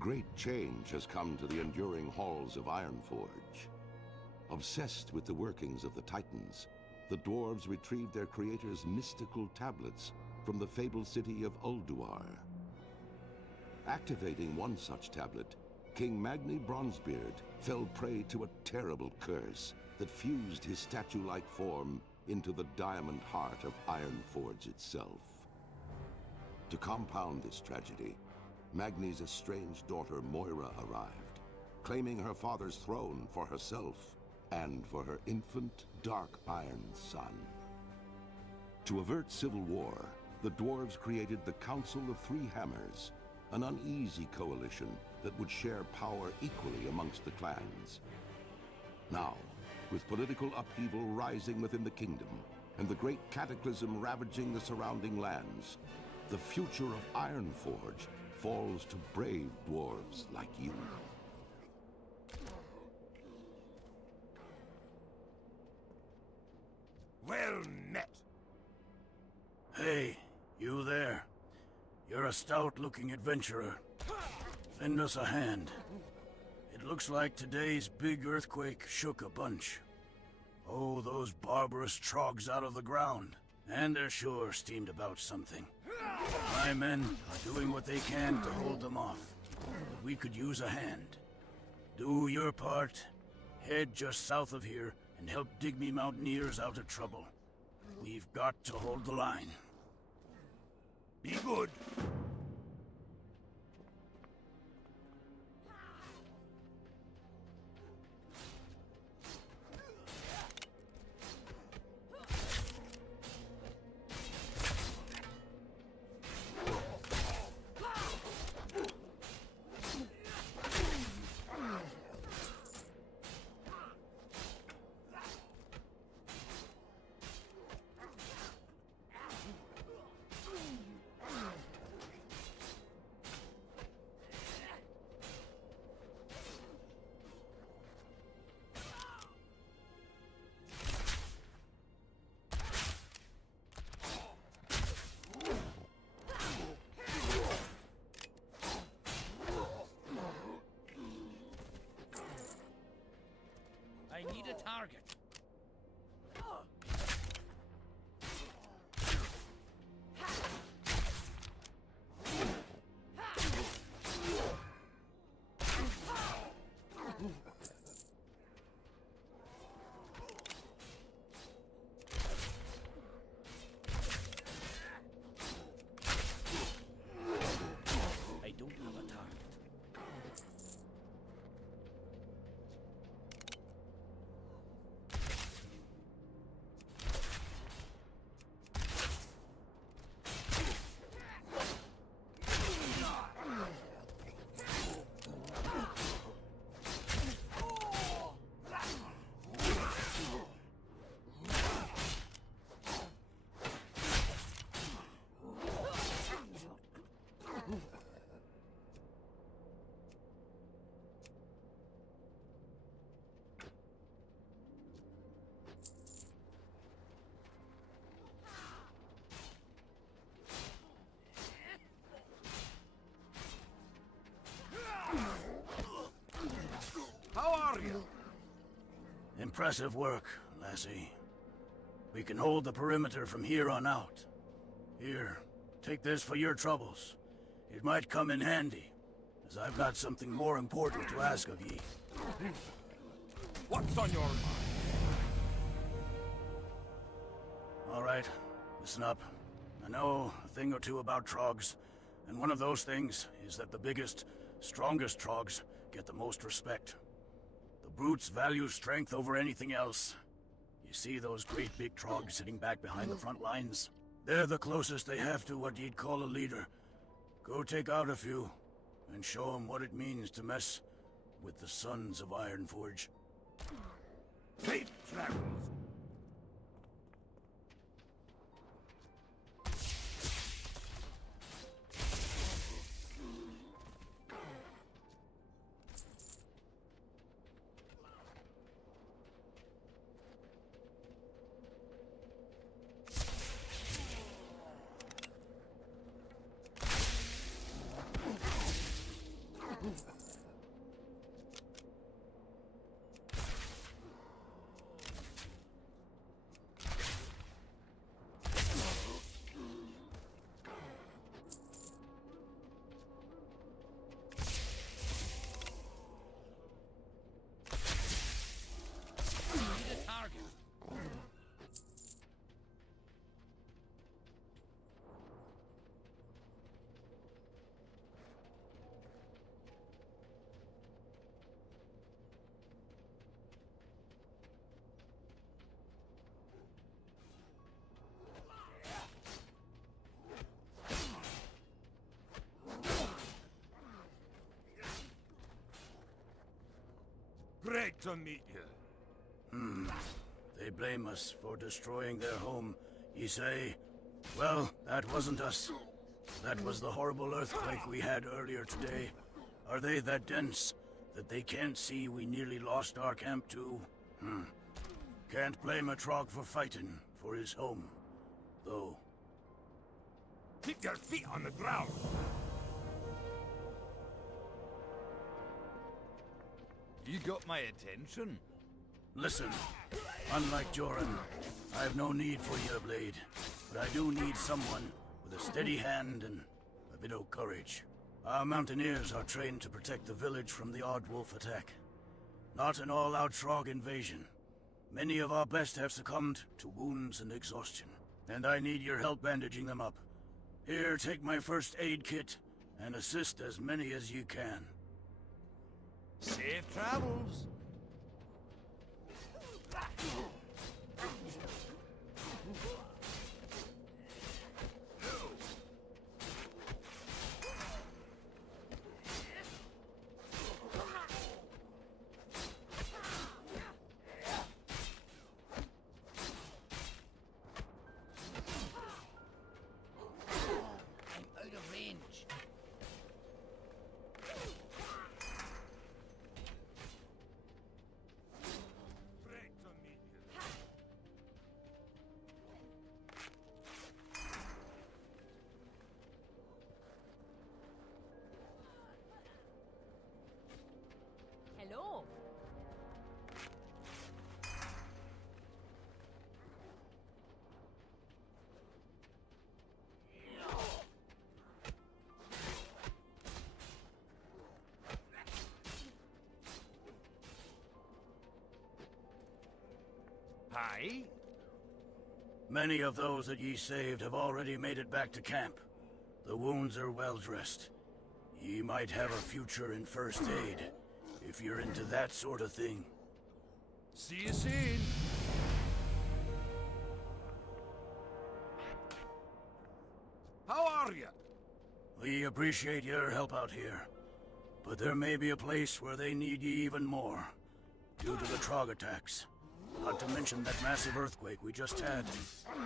Great change has come to the enduring halls of Ironforge. Obsessed with the workings of the Titans, the dwarves retrieved their creator's mystical tablets from the fabled city of Ulduar. Activating one such tablet, King Magni Bronzebeard fell prey to a terrible curse that fused his statue-like form into the diamond heart of Ironforge itself. To compound this tragedy, Magni's estranged daughter Moira arrived, claiming her father's throne for herself and for her infant, dark iron son. To avert civil war, the dwarves created the Council of Three Hammers, an uneasy coalition that would share power equally amongst the clans. Now, with political upheaval rising within the kingdom and the great cataclysm ravaging the surrounding lands, the future of Ironforge falls to brave dwarves like you. Well met! Hey, you there. You're a stout-looking adventurer. Lend us a hand. It looks like today's big earthquake shook a bunch. Oh, those barbarous trogs out of the ground. And they're sure steamed about something. My men are doing what they can to hold them off, but we could use a hand. Do your part. Head just south of here and help dig me mountaineers out of trouble. We've got to hold the line. Be good. I need a target. I don't have a target. How are you? Impressive work, lassie. We can hold the perimeter from here on out. Here, take this for your troubles. It might come in handy, as I've got something more important to ask of ye. What's on your mind? All right, listen up. I know a thing or two about trogs, and one of those things is that the biggest, strongest trogs get the most respect. The brutes value strength over anything else. You see those great big trogs sitting back behind the front lines? They're the closest they have to what you'd call a leader. Go take out a few, and show them what it means to mess with the Sons of Ironforge. Safe travels. Great to meet you. They blame us for destroying their home, ye say? Well, that wasn't us. That was the horrible earthquake we had earlier today. Are they that dense that they can't see we nearly lost our camp too? Can't blame a Trog for fighting for his home, though. Keep your feet on the ground. You got my attention. Listen, unlike Joran, I have no need for your blade, but I do need someone with a steady hand and a bit of courage. Our mountaineers are trained to protect the village from the odd wolf attack. Not an all-out Trog invasion. Many of our best have succumbed to wounds and exhaustion, and I need your help bandaging them up. Here, take my first aid kit, and assist as many as you can. Safe travels. I'm out of range. Great to meet you. Hello. Hi. Many of those that ye saved have already made it back to camp. The wounds are well dressed. Ye might have a future in first aid, if you're into that sort of thing. See you soon. How are you? We appreciate your help out here, but there may be a place where they need ye even more, due to the Trog attacks. Not to mention that massive earthquake we just had.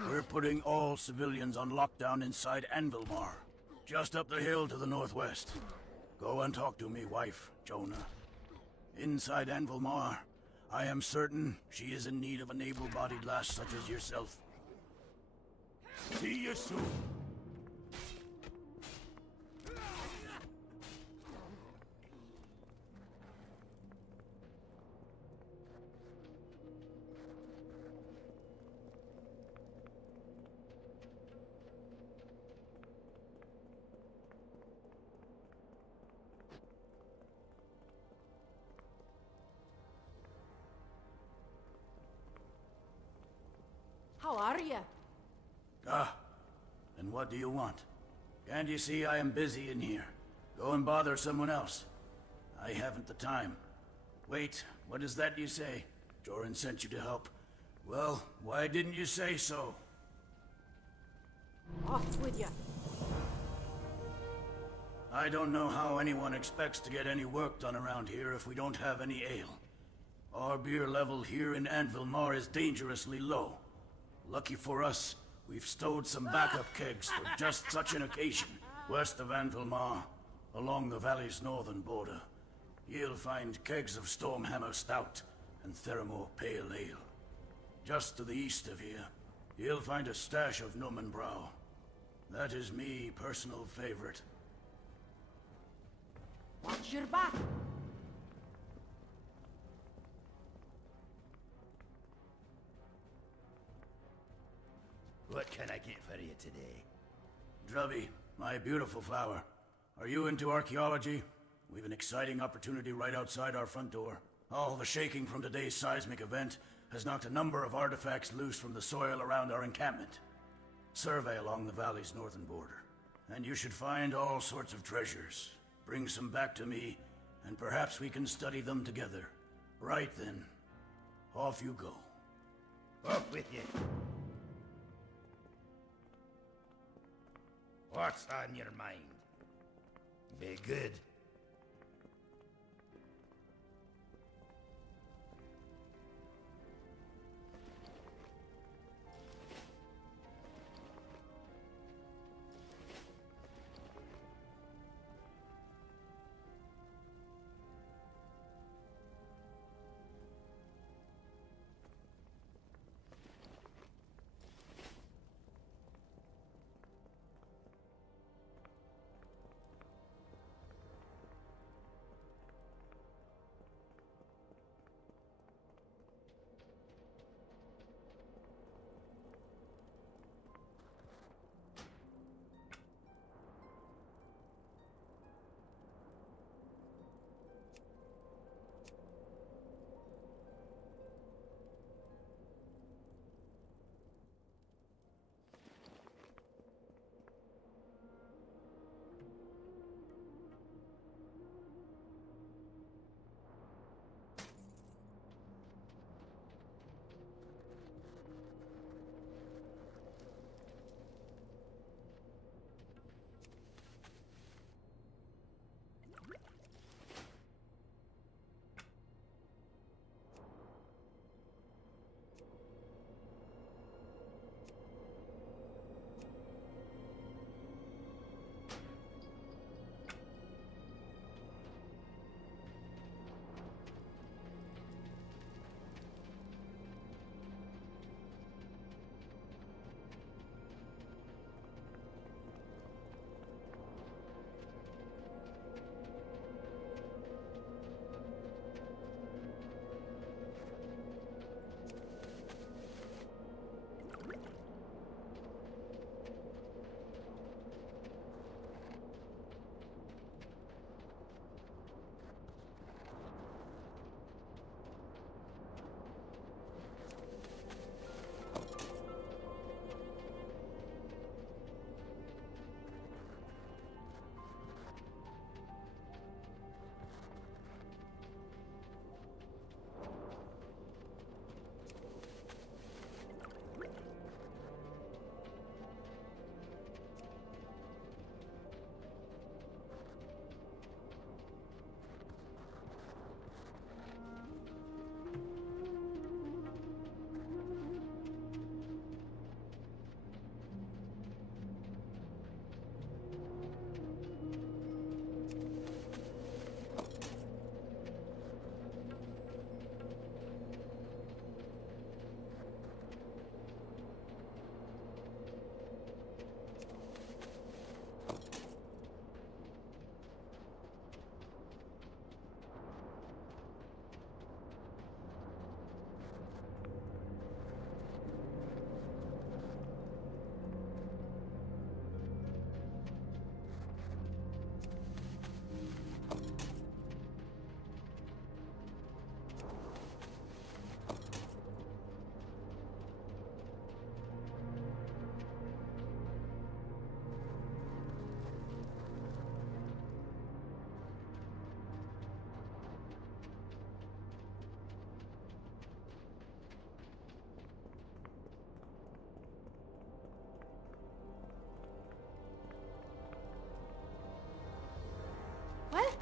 We're putting all civilians on lockdown inside Anvilmar, just up the hill to the northwest. Go and talk to me, wife, Jonah. Inside Anvilmar, I am certain she is in need of an able-bodied lass such as yourself. See you soon. How are you? Ah, and what do you want? Can't you see I am busy in here? Go and bother someone else. I haven't the time. Wait, what is that you say? Joran sent you to help. Well, why didn't you say so? Off with you. I don't know how anyone expects to get any work done around here if we don't have any ale. Our beer level here in Anvilmar is dangerously low. Lucky for us, we've stowed some backup kegs for just such an occasion. West of Anvilmar, along the valley's northern border, you'll find kegs of Stormhammer Stout and Theramore Pale Ale. Just to the east of here, you'll find a stash of Numenbrau. That is me personal favorite. Watch your back. What can I get for you today? Drubby, my beautiful flower. Are you into archaeology? We've an exciting opportunity right outside our front door. All the shaking from today's seismic event has knocked a number of artifacts loose from the soil around our encampment. Survey along the valley's northern border, and you should find all sorts of treasures. Bring some back to me, and perhaps we can study them together. Right then, off you go. Up with you. What's on your mind? Be good.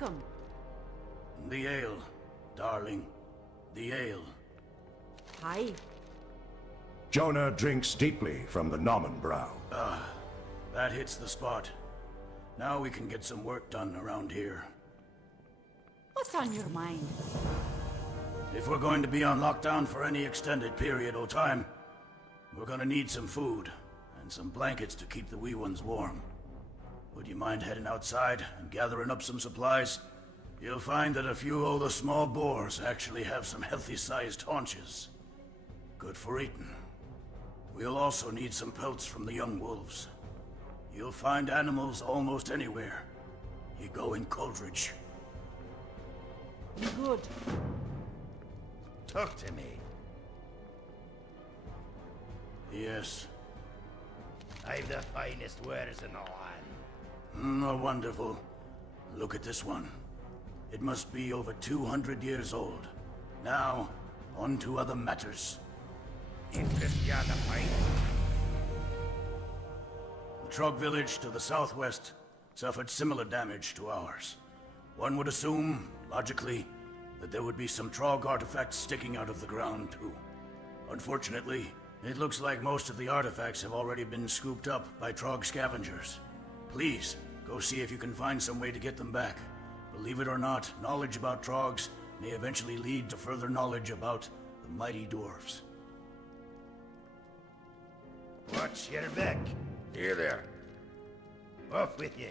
welcome. The ale, darling. The ale. Hi. Jonah drinks deeply from the Norman brow. That hits the spot. Now we can get some work done around here. What's on your mind? If we're going to be on lockdown for any extended period of time, we're gonna need some food and some blankets to keep the wee ones warm. Would you mind heading outside and gathering up some supplies? You'll find that a few of the small boars actually have some healthy-sized haunches. Good for eating. We'll also need some pelts from the young wolves. You'll find animals almost anywhere. You go in Coldridge. Good. Talk to me. Yes. I've the finest wares in the land. Oh, wonderful. Look at this one. It must be over 200 years old. Now, on to other matters. Interest ya the fight? The Trog village to the southwest suffered similar damage to ours. One would assume, logically, that there would be some Trog artifacts sticking out of the ground, too. Unfortunately, it looks like most of the artifacts have already been scooped up by Trog scavengers. Please, go see if you can find some way to get them back. Believe it or not, knowledge about Trogs may eventually lead to further knowledge about the mighty dwarves. Watch your back. Here there. Off with you.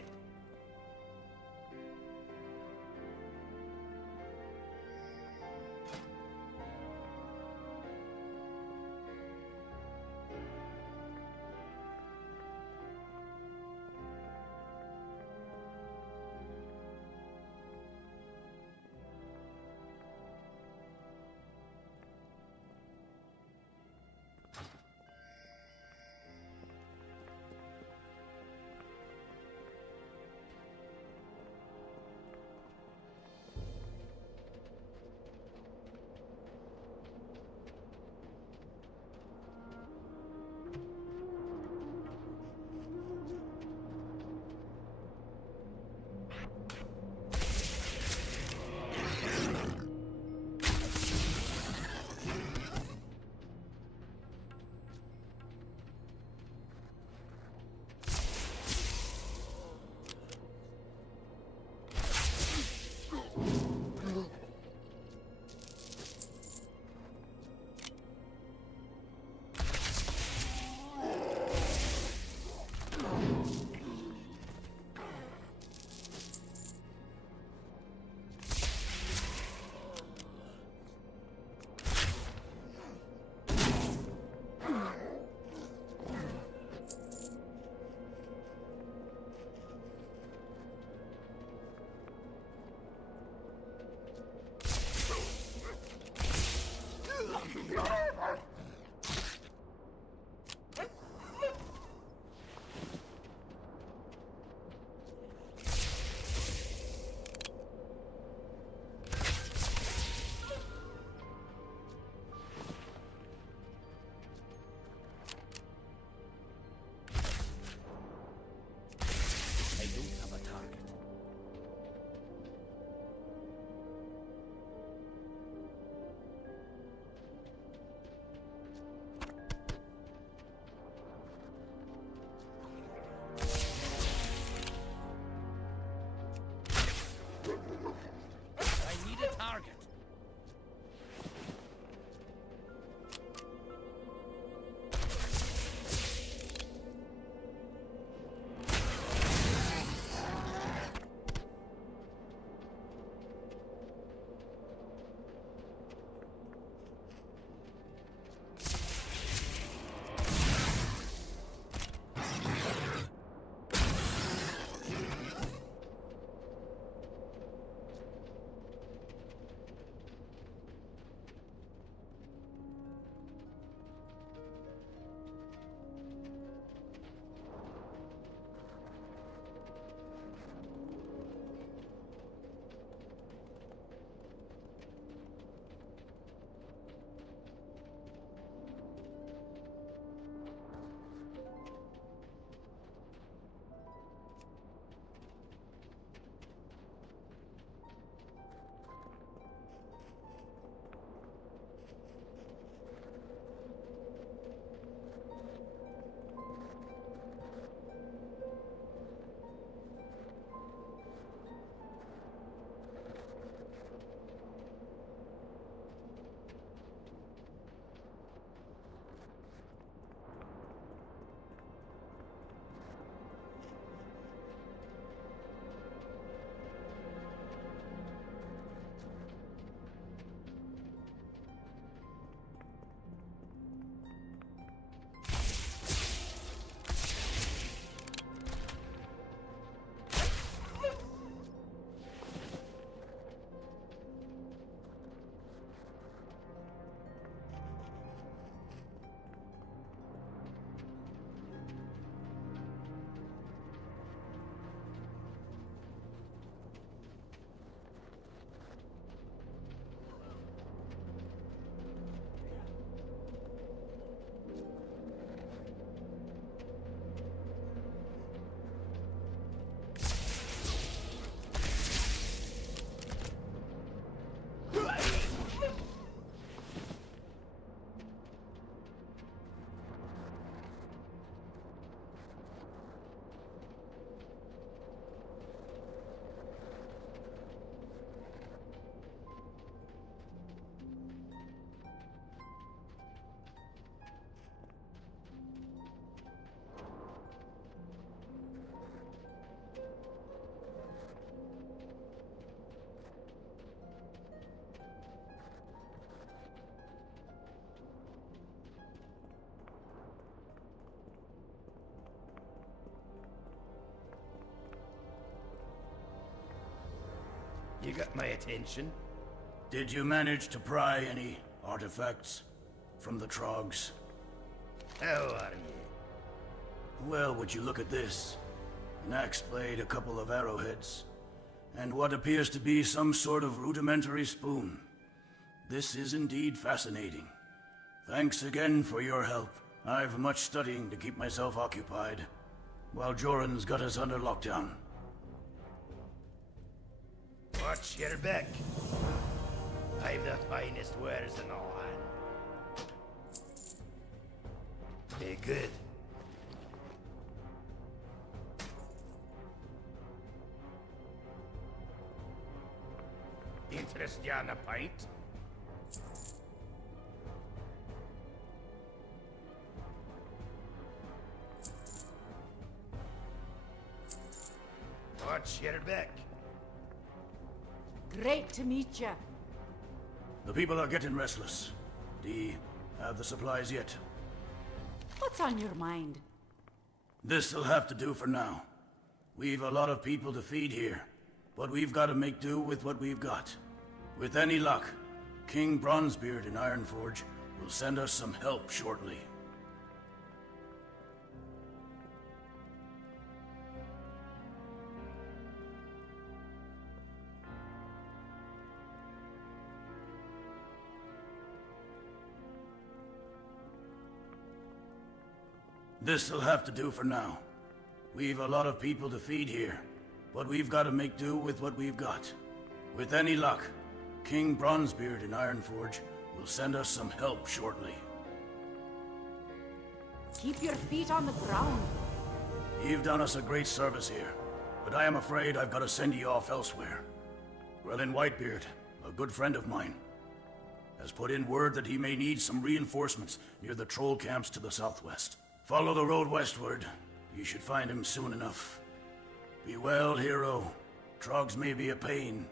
You got my attention. Did you manage to pry any artifacts from the trogs? How are you? Well, would you look at this? An axe blade, a couple of arrowheads, and what appears to be some sort of rudimentary spoon. This is indeed fascinating. Thanks again for your help. I've much studying to keep myself occupied, while Joran's got us under lockdown. Watch your back. I've the finest wares in the land. Be good. Interest you on a pint? Watch your back. Great to meet you. The people are getting restless. Do you have the supplies yet? What's on your mind? This'll have to do for now. We've a lot of people to feed here, but we've got to make do with what we've got. With any luck, King Bronzebeard in Ironforge will send us some help shortly. This'll have to do for now. We've a lot of people to feed here, but we've got to make do with what we've got. With any luck, King Bronzebeard in Ironforge will send us some help shortly. Keep your feet on the ground. You've done us a great service here, but I am afraid I've got to send you off elsewhere. Grelin Whitebeard, a good friend of mine, has put in word that he may need some reinforcements near the troll camps to the southwest. Follow the road westward. You should find him soon enough. Be well, hero. Trogs may be a pain,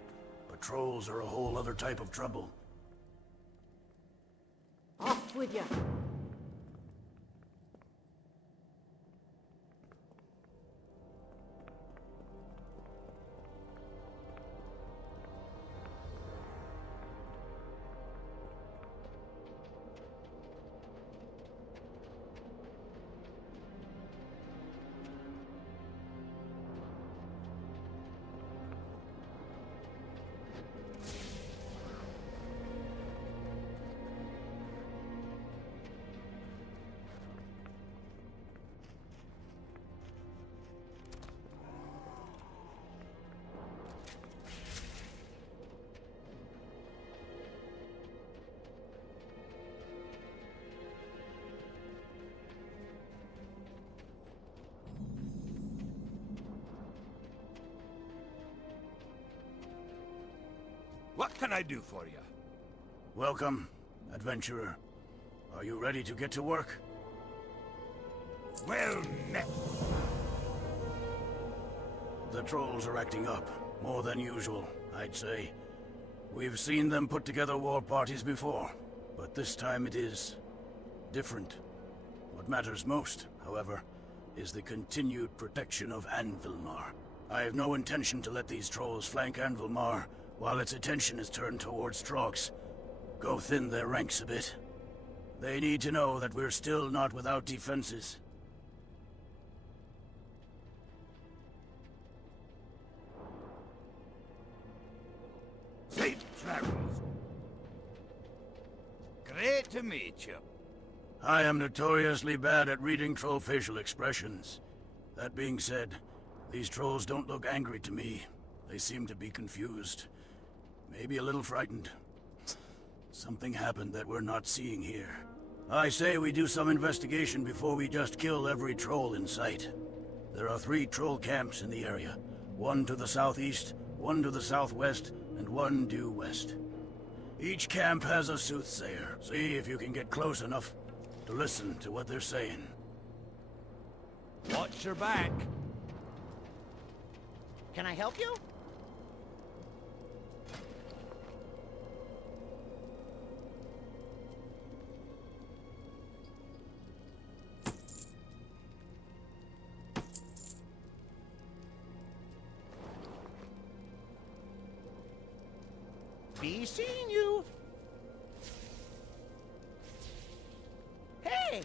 but trolls are a whole other type of trouble. Off with you. What can I do for you? Welcome, adventurer. Are you ready to get to work? Well met. The trolls are acting up, more than usual, I'd say. We've seen them put together war parties before, but this time it is different. What matters most, however, is the continued protection of Anvilmar. I have no intention to let these trolls flank Anvilmar while its attention is turned towards Trogs. Go thin their ranks a bit. They need to know that we're still not without defenses. Safe travels. Great to meet you. I am notoriously bad at reading troll facial expressions. That being said, these trolls don't look angry to me. They seem to be confused. Maybe a little frightened. Something happened that we're not seeing here. I say we do some investigation before we just kill every troll in sight. There are 3 troll camps in the area. One to the southeast, one to the southwest, and one due west. Each camp has a soothsayer. See if you can get close enough to listen to what they're saying. Watch your back. Can I help you? be seeing you. Hey!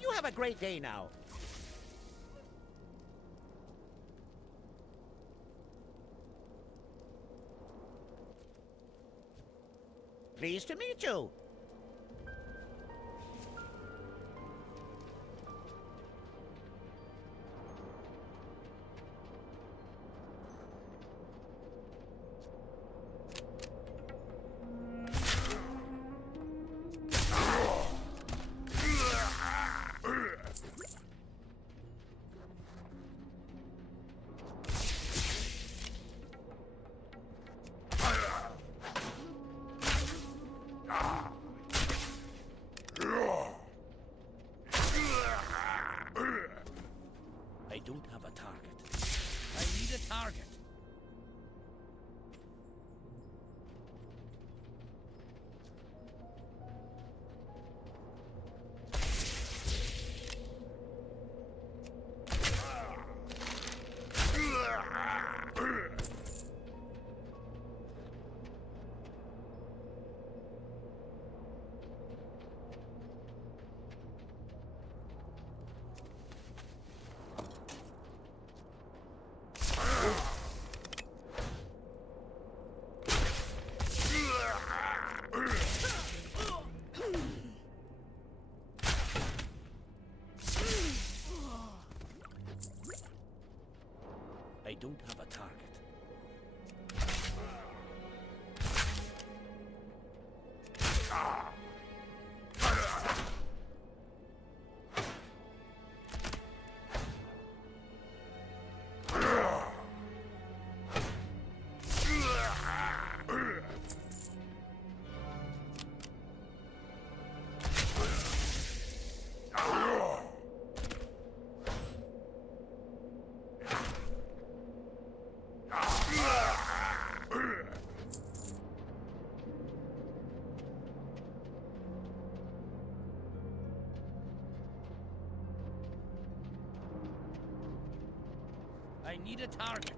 You have a great day now. Pleased to meet you. I don't have a target. I need a target. I don't have a target. I need a target.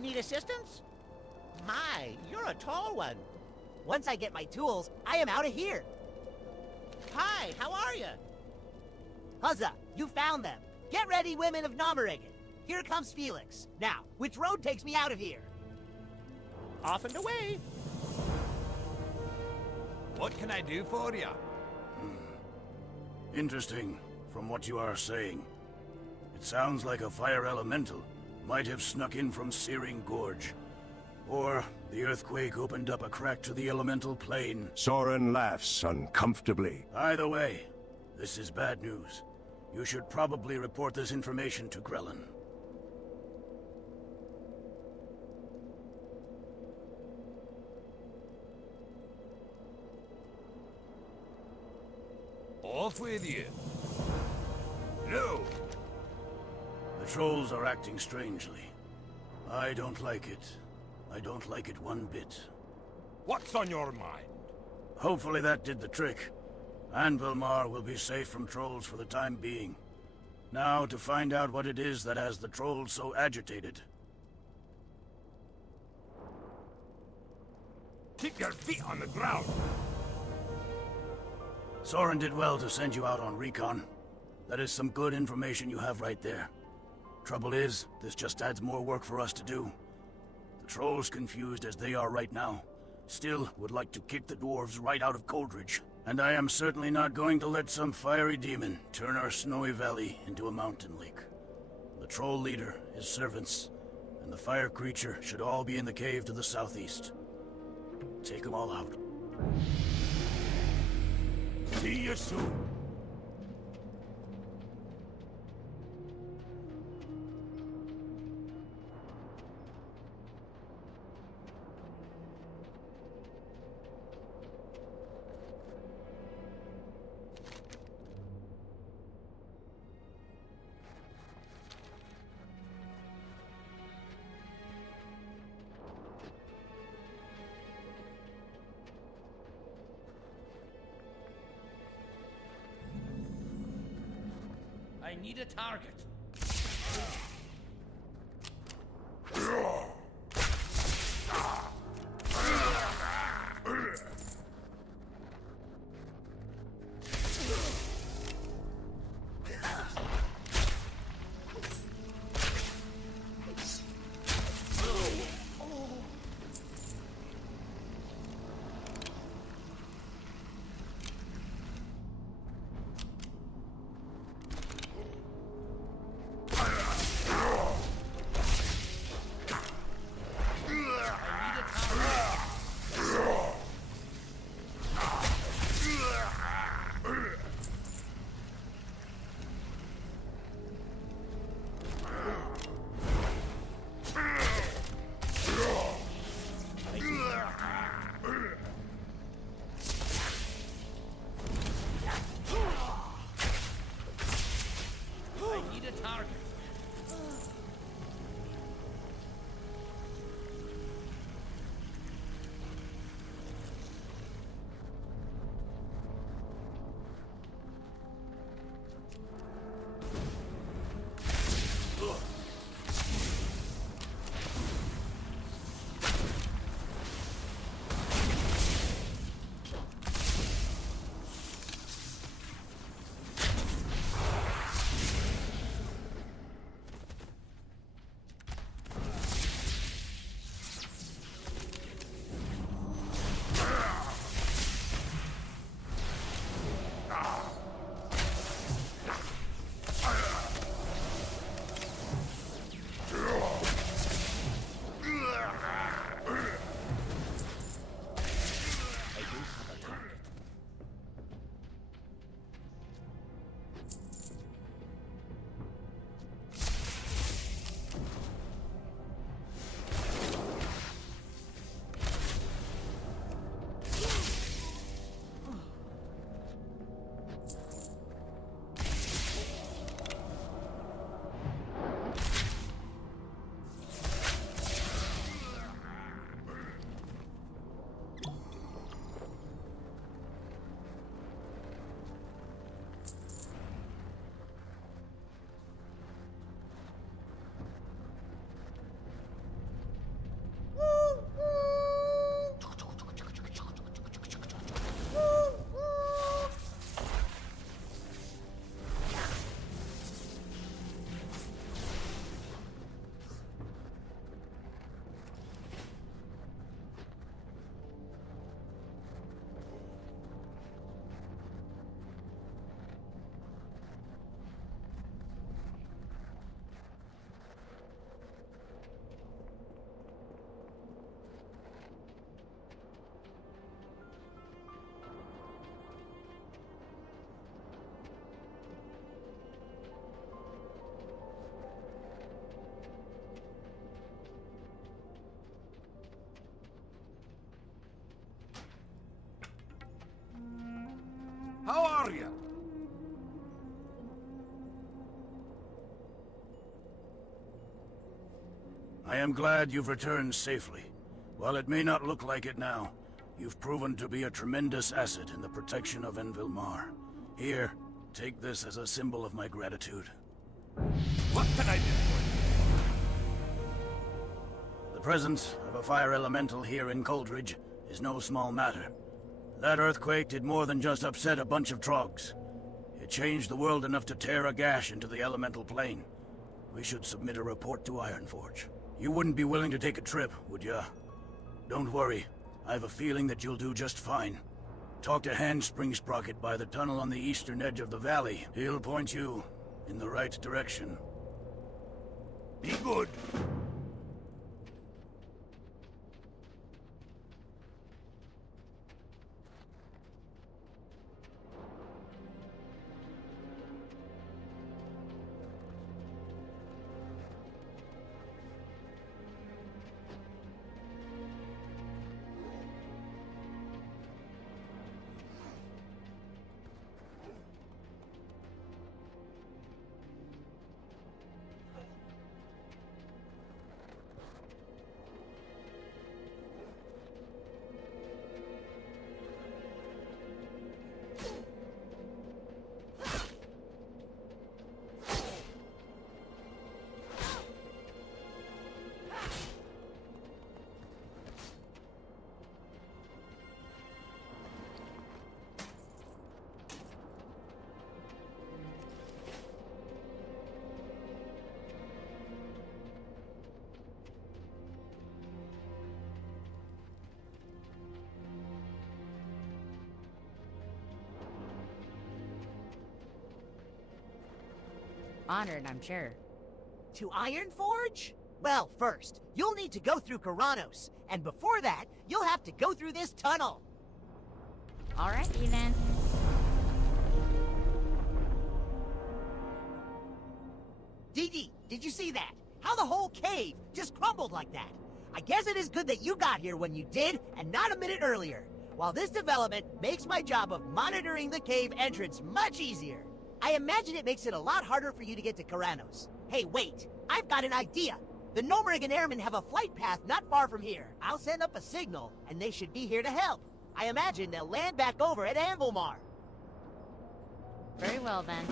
Need assistance? My, you're a tall one. Once I get my tools, I am out of here. Hi, how are you? Huzzah, you found them. Get ready, women of Nommerigan. Here comes Felix. Now, which road takes me out of here? Off and away. What can I do for you? Interesting, from what you are saying. It sounds like a fire elemental might have snuck in from Searing Gorge. Or the earthquake opened up a crack to the elemental plane. Soren laughs uncomfortably. Either way, this is bad news. You should probably report this information to Grelin. Off with you. No! The trolls are acting strangely. I don't like it. I don't like it one bit. What's on your mind? Hopefully that did the trick. Anvilmar will be safe from trolls for the time being. Now to find out what it is that has the trolls so agitated. Keep your feet on the ground! Soren did well to send you out on recon. That is some good information you have right there. Trouble is, this just adds more work for us to do. The trolls, confused as they are right now, still would like to kick the dwarves right out of Coldridge. And I am certainly not going to let some fiery demon turn our snowy valley into a mountain lake. The troll leader, his servants, and the fire creature should all be in the cave to the southeast. Take them all out. See you soon. I need a target. you? I am glad you've returned safely. While it may not look like it now, you've proven to be a tremendous asset in the protection of Envilmar. Here, take this as a symbol of my gratitude. What can I do for you? The presence of a fire elemental here in Coldridge is no small matter. That earthquake did more than just upset a bunch of trogs. It changed the world enough to tear a gash into the elemental plane. We should submit a report to Ironforge. You wouldn't be willing to take a trip, would ya? Don't worry. I have a feeling that you'll do just fine. Talk to Handspring Sprocket by the tunnel on the eastern edge of the valley. He'll point you in the right direction. Be good. Honored, I'm sure. To Ironforge? Well, first, you'll need to go through Karanos, and before that, you'll have to go through this tunnel. Alrighty then. Dee, did you see that? How the whole cave just crumbled like that? I guess it is good that you got here when you did, and not a minute earlier. While this development makes my job of monitoring the cave entrance much easier, I imagine it makes it a lot harder for you to get to Karanos. Hey, wait, I've got an idea. The Gnomerigan Airmen have a flight path not far from here. I'll send up a signal, and they should be here to help. I imagine they'll land back over at Anvilmar. Very well then.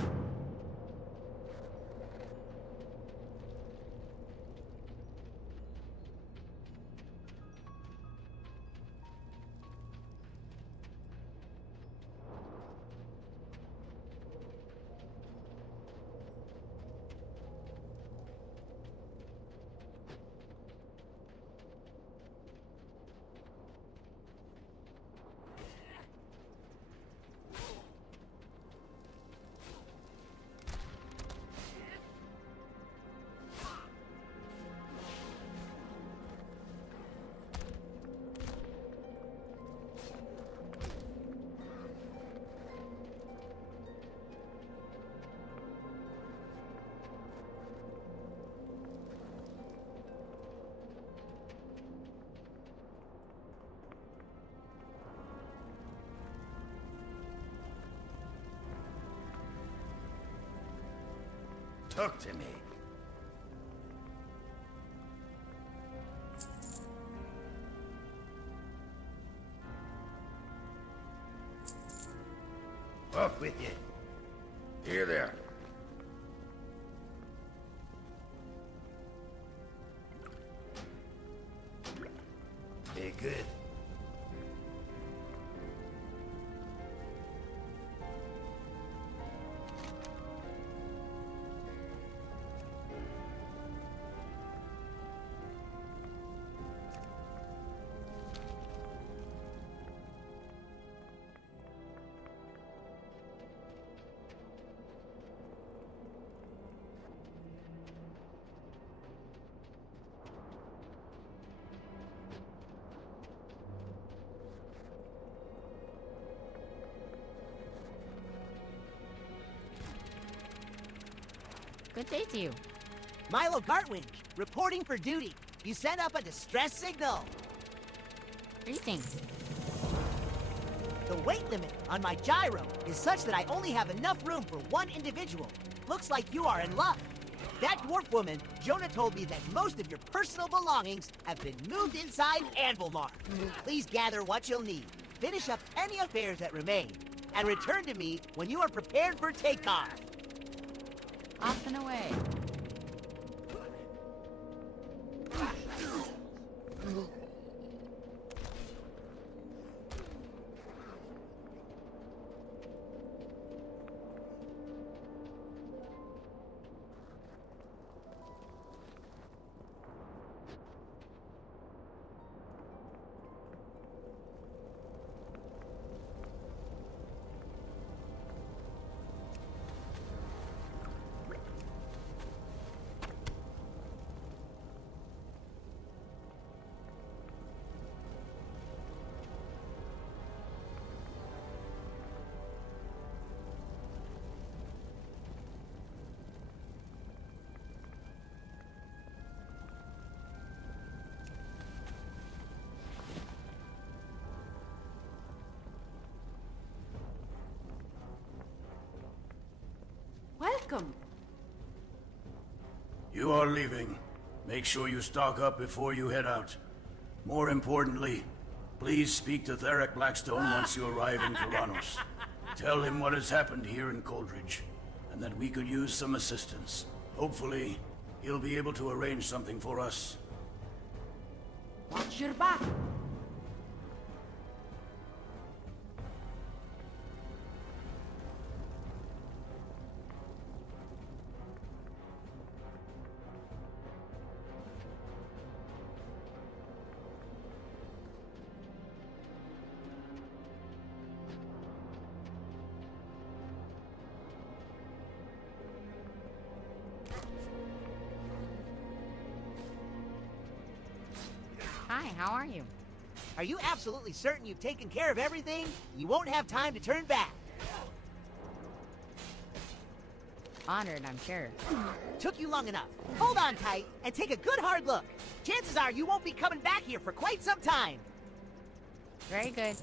Talk to me. Off with you. Here there. Very good. Good day to you. Milo Gartwinch, reporting for duty. You sent up a distress signal. Greetings. The weight limit on my gyro is such that I only have enough room for one individual. Looks like you are in luck. That dwarf woman, Jonah, told me that most of your personal belongings have been moved inside Anvilmar. Please gather what you'll need, finish up any affairs that remain, and return to me when you are prepared for takeoff. Off and away. Welcome. You are leaving. Make sure you stock up before you head out. More importantly, please speak to Theric Blackstone once you arrive in Karanos. Tell him what has happened here in Coldridge, and that we could use some assistance. Hopefully, he'll be able to arrange something for us. Watch your back. Hi, how are you? Are you absolutely certain you've taken care of everything? You won't have time to turn back. Honored, I'm sure. Took you long enough. Hold on tight and take a good hard look. Chances are you won't be coming back here for quite some time. Very good.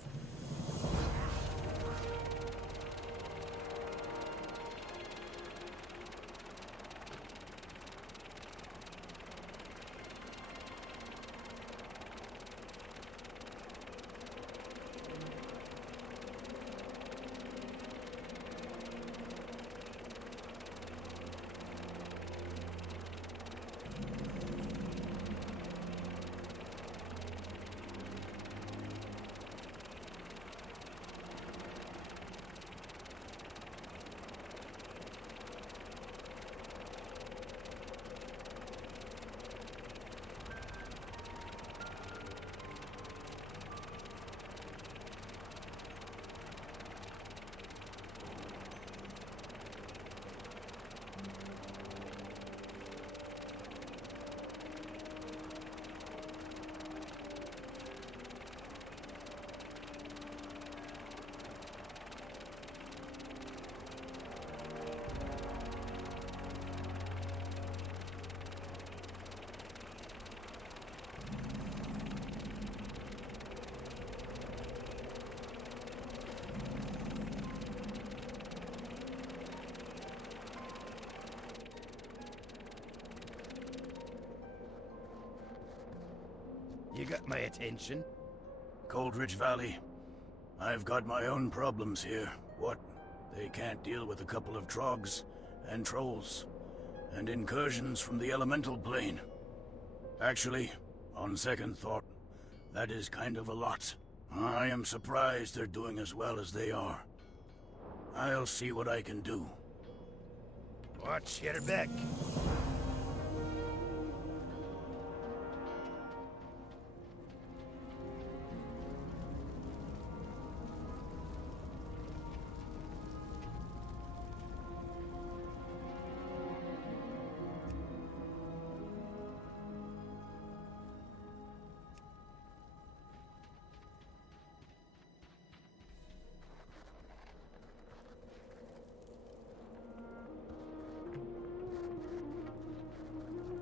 You got my attention? Coldridge Valley. I've got my own problems here. What? They can't deal with a couple of trogs and trolls and incursions from the elemental plane. Actually, on second thought, that is kind of a lot. I am surprised they're doing as well as they are. I'll see what I can do. Watch your back.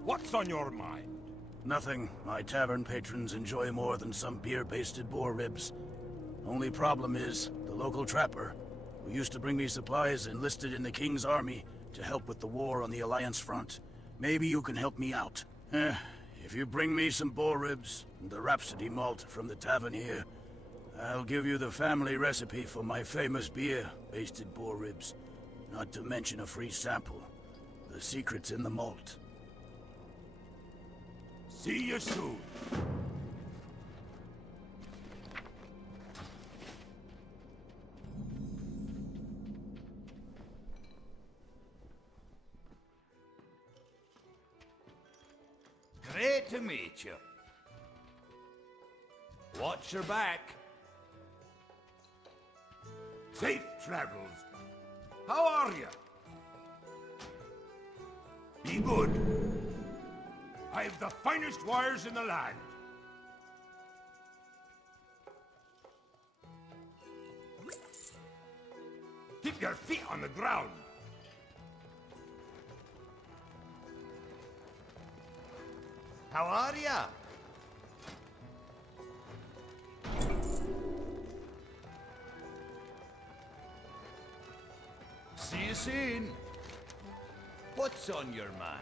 What's on your mind? Nothing my tavern patrons enjoy more than some beer-basted boar ribs. Only problem is, the local trapper, who used to bring me supplies, enlisted in the King's army to help with the war on the Alliance front. Maybe you can help me out. If you bring me some boar ribs and the Rhapsody malt from the tavern here, I'll give you the family recipe for my famous beer, basted boar ribs. Not to mention a free sample. The secret's in the malt. See you soon. Great to meet you. Watch your back. Safe travels. How are you? Be good. I've the finest wires in the land. Keep your feet on the ground. How are ya? See you soon. What's on your mind?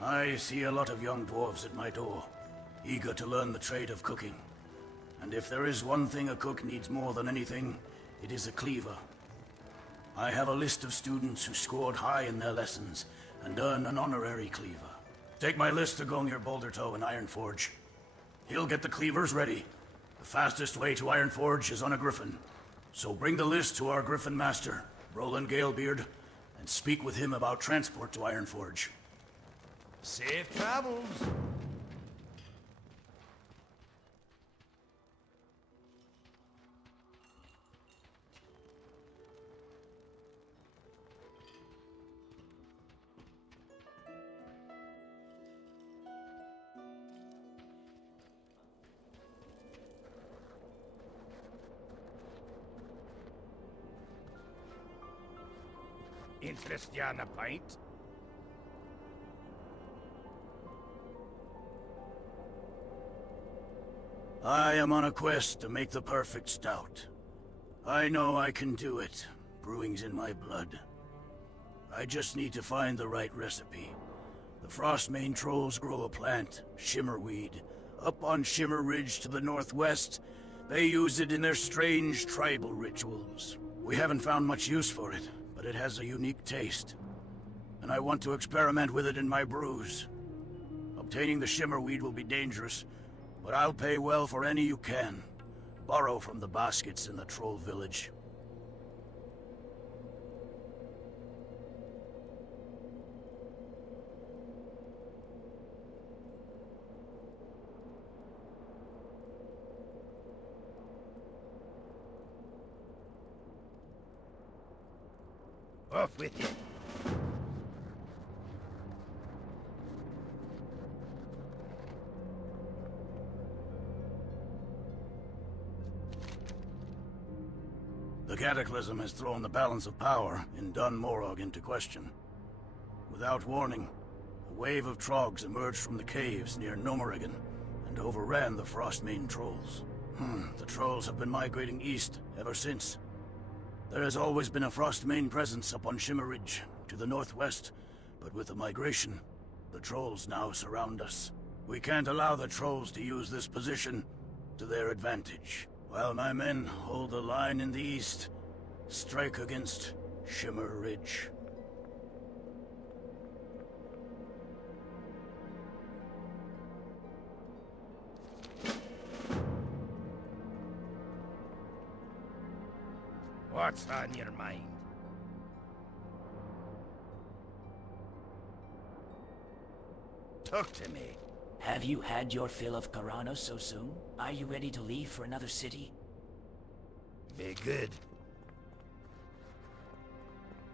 I see a lot of young dwarves at my door, eager to learn the trade of cooking. And if there is one thing a cook needs more than anything, it is a cleaver. I have a list of students who scored high in their lessons and earn an honorary cleaver. Take my list to Gongyr Bouldertoe in Ironforge. He'll get the cleavers ready. The fastest way to Ironforge is on a griffin. So bring the list to our griffin master, Roland Galebeard, and speak with him about transport to Ironforge. Safe travels. Interest you on a pint? I am on a quest to make the perfect stout. I know I can do it. Brewing's in my blood. I just need to find the right recipe. The Frostmane trolls grow a plant, Shimmerweed, up on Shimmer Ridge to the northwest. They use it in their strange tribal rituals. We haven't found much use for it, but it has a unique taste. And I want to experiment with it in my brews. Obtaining the Shimmerweed will be dangerous, but I'll pay well for any you can. Borrow from the baskets in the troll village. Off with you. The Cataclysm has thrown the balance of power in Dun Morog into question. Without warning, a wave of trogs emerged from the caves near Nomerigan and overran the Frostmane trolls. The trolls have been migrating east ever since. There has always been a Frostmane presence up on Shimmeridge to the northwest, but with the migration, the trolls now surround us. We can't allow the trolls to use this position to their advantage. While my men hold the line in the east, strike against Shimmer Ridge. What's on your mind? Talk to me. Have you had your fill of Piranha so soon? Are you ready to leave for another city? Be good.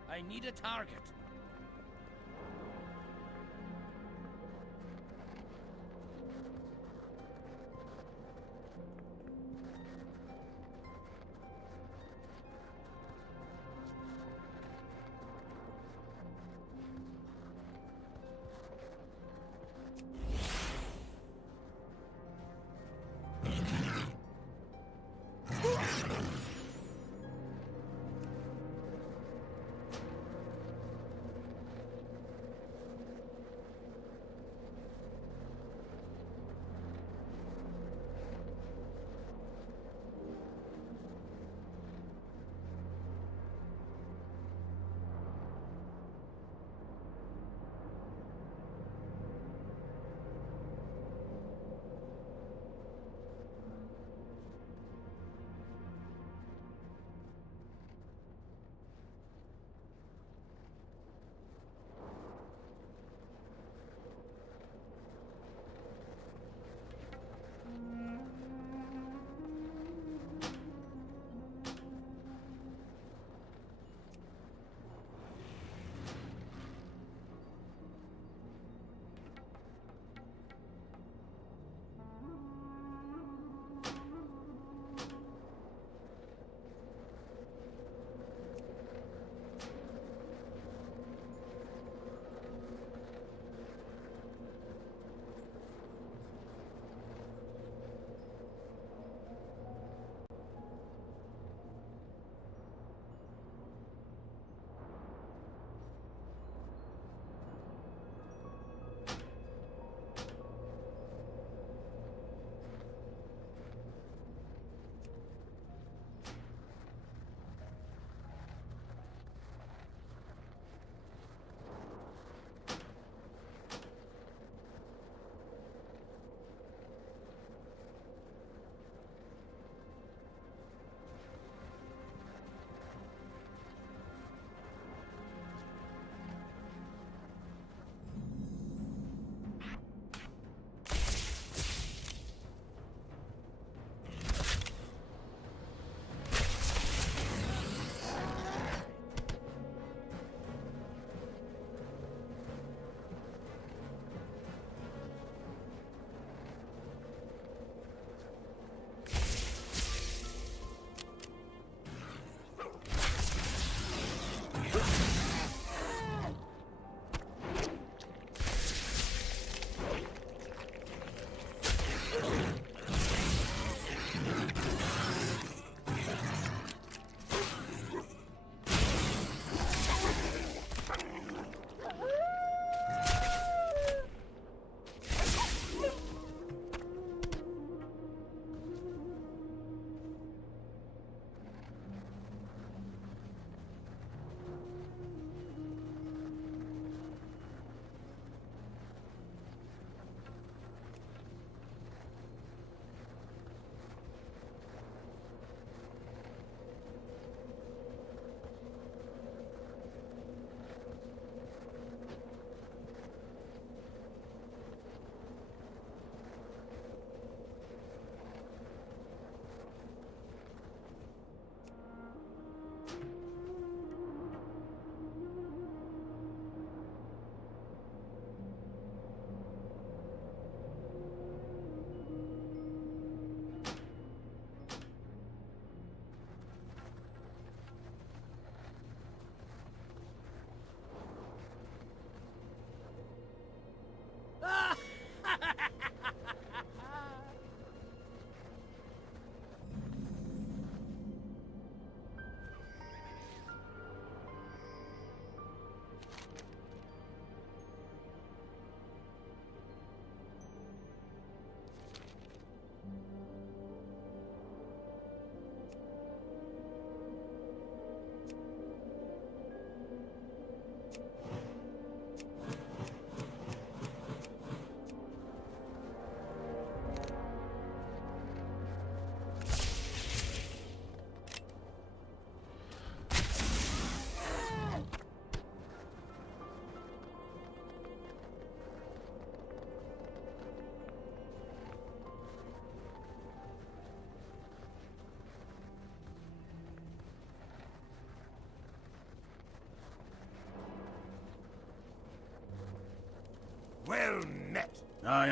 I need a target.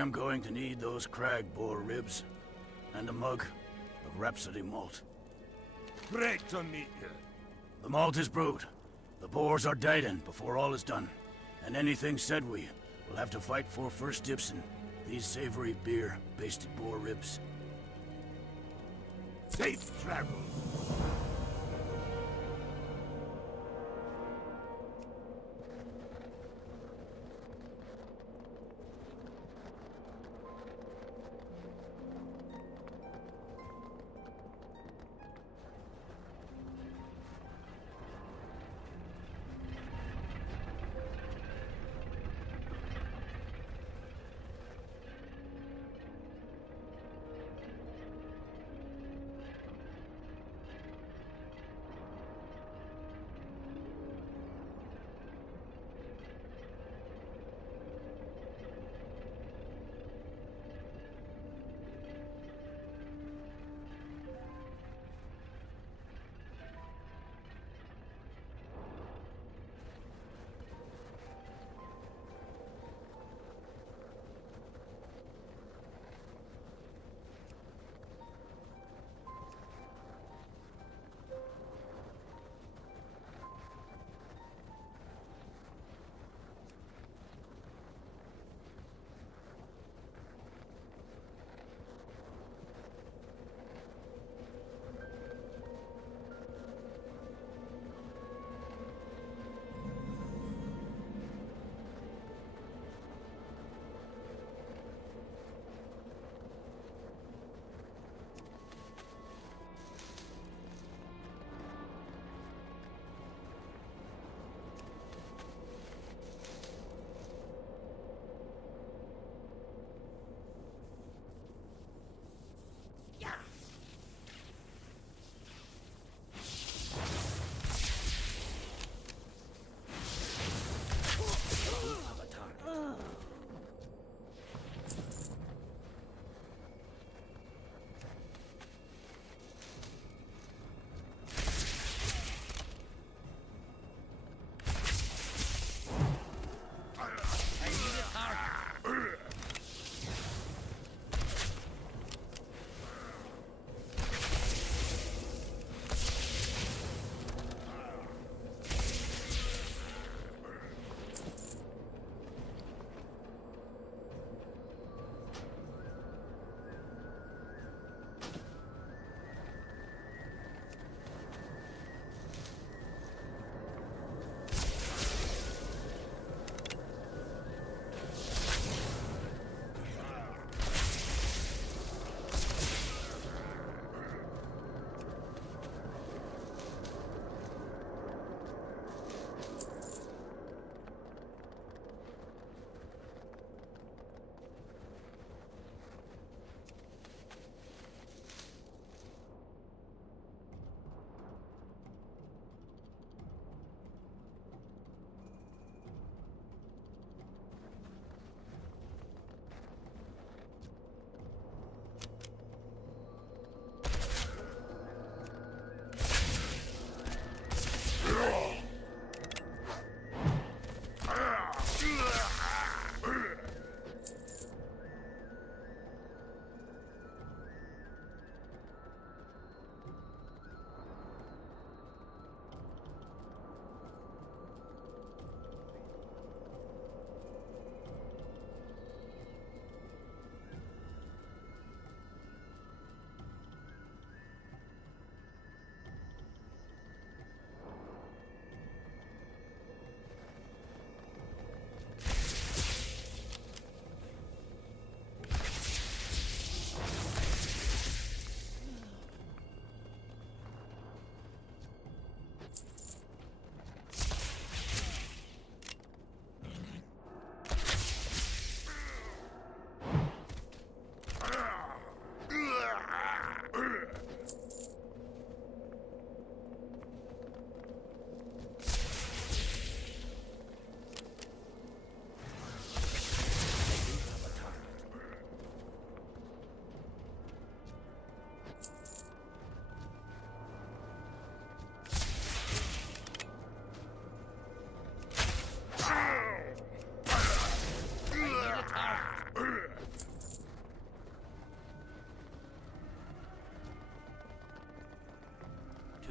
am going to need those crag boar ribs and a mug of Rhapsody malt. Great to meet you. The malt is brewed. The boars are died in before all is done. And anything said we will have to fight for first dips in these savory beer-basted boar ribs. Safe travels.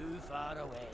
too far away.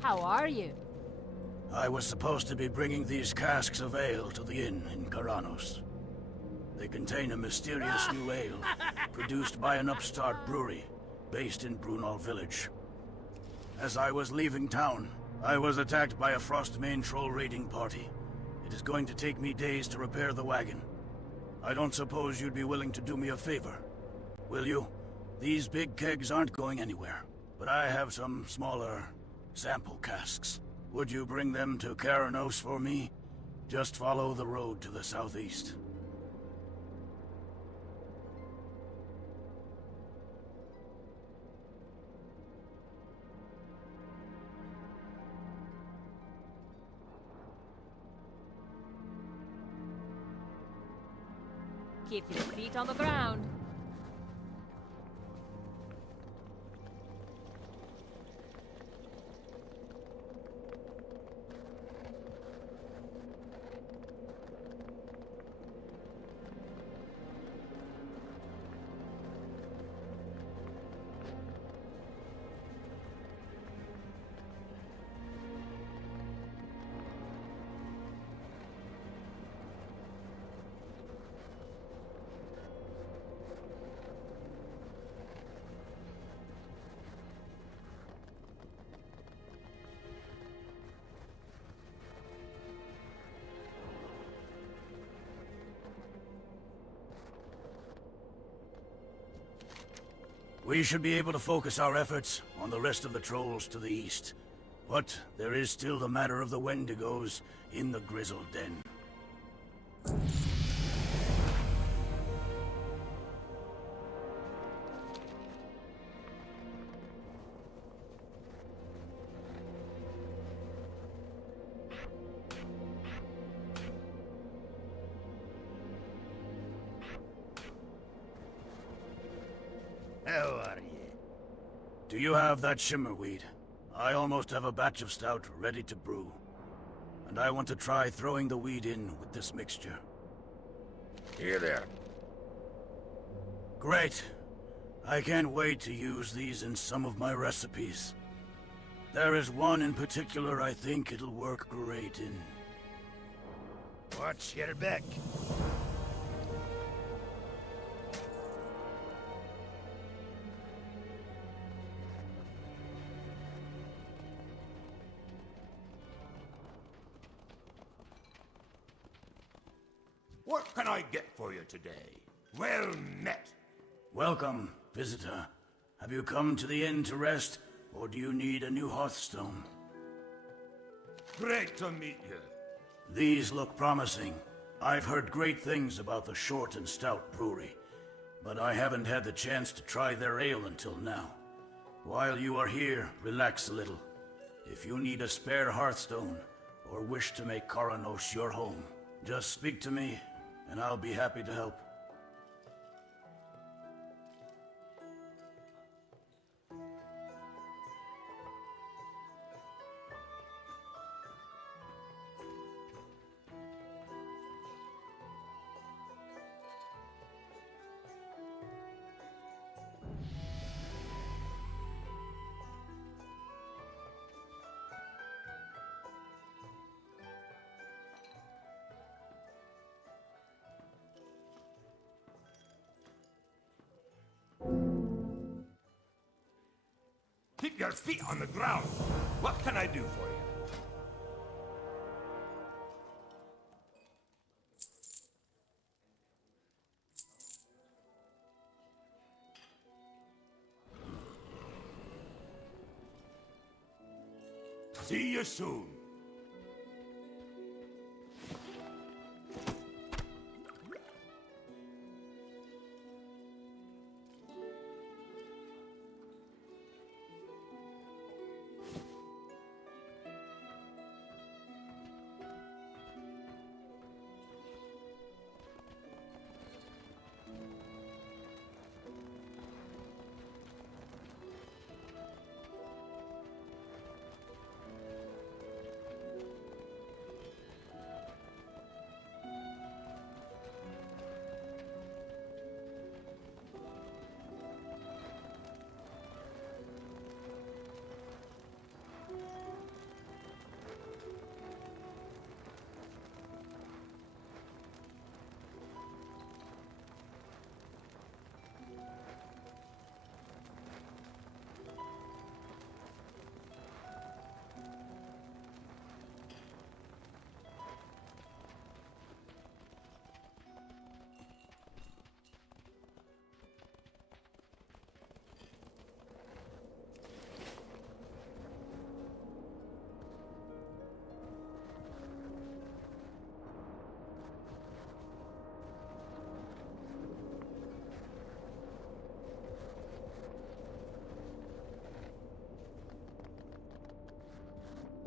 How are you? I was supposed to be bringing these casks of ale to the inn in Karanos. They contain a mysterious new ale, produced by an upstart brewery, based in Brunel village. As I was leaving town, I was attacked by a Frostmane troll raiding party. It is going to take me days to repair the wagon. I don't suppose you'd be willing to do me a favor, will you? These big kegs aren't going anywhere, but I have some smaller sample casks. Would you bring them to Karanos for me? Just follow the road to the southeast. Keep your feet on the ground. We should be able to focus our efforts on the rest of the trolls to the east. But there is still the matter of the Wendigos in the Grizzled Den. How are you? Do you have that shimmerweed? I almost have a batch of stout ready to brew. And I want to try throwing the weed in with this mixture. Here there. Great. I can't wait to use these in some of my recipes. There is one in particular I think it'll work great in. Watch your back. What can I get for you today? Well met. Welcome, visitor. Have you come to the inn to rest, or do you need a new hearthstone? Great to meet you. These look promising. I've heard great things about the Short and Stout Brewery, but I haven't had the chance to try their ale until now. While you are here, relax a little. If you need a spare hearthstone, or wish to make Karanos your home, just speak to me, and I'll be happy to help. Keep your feet on the ground. What can I do for you? See you soon.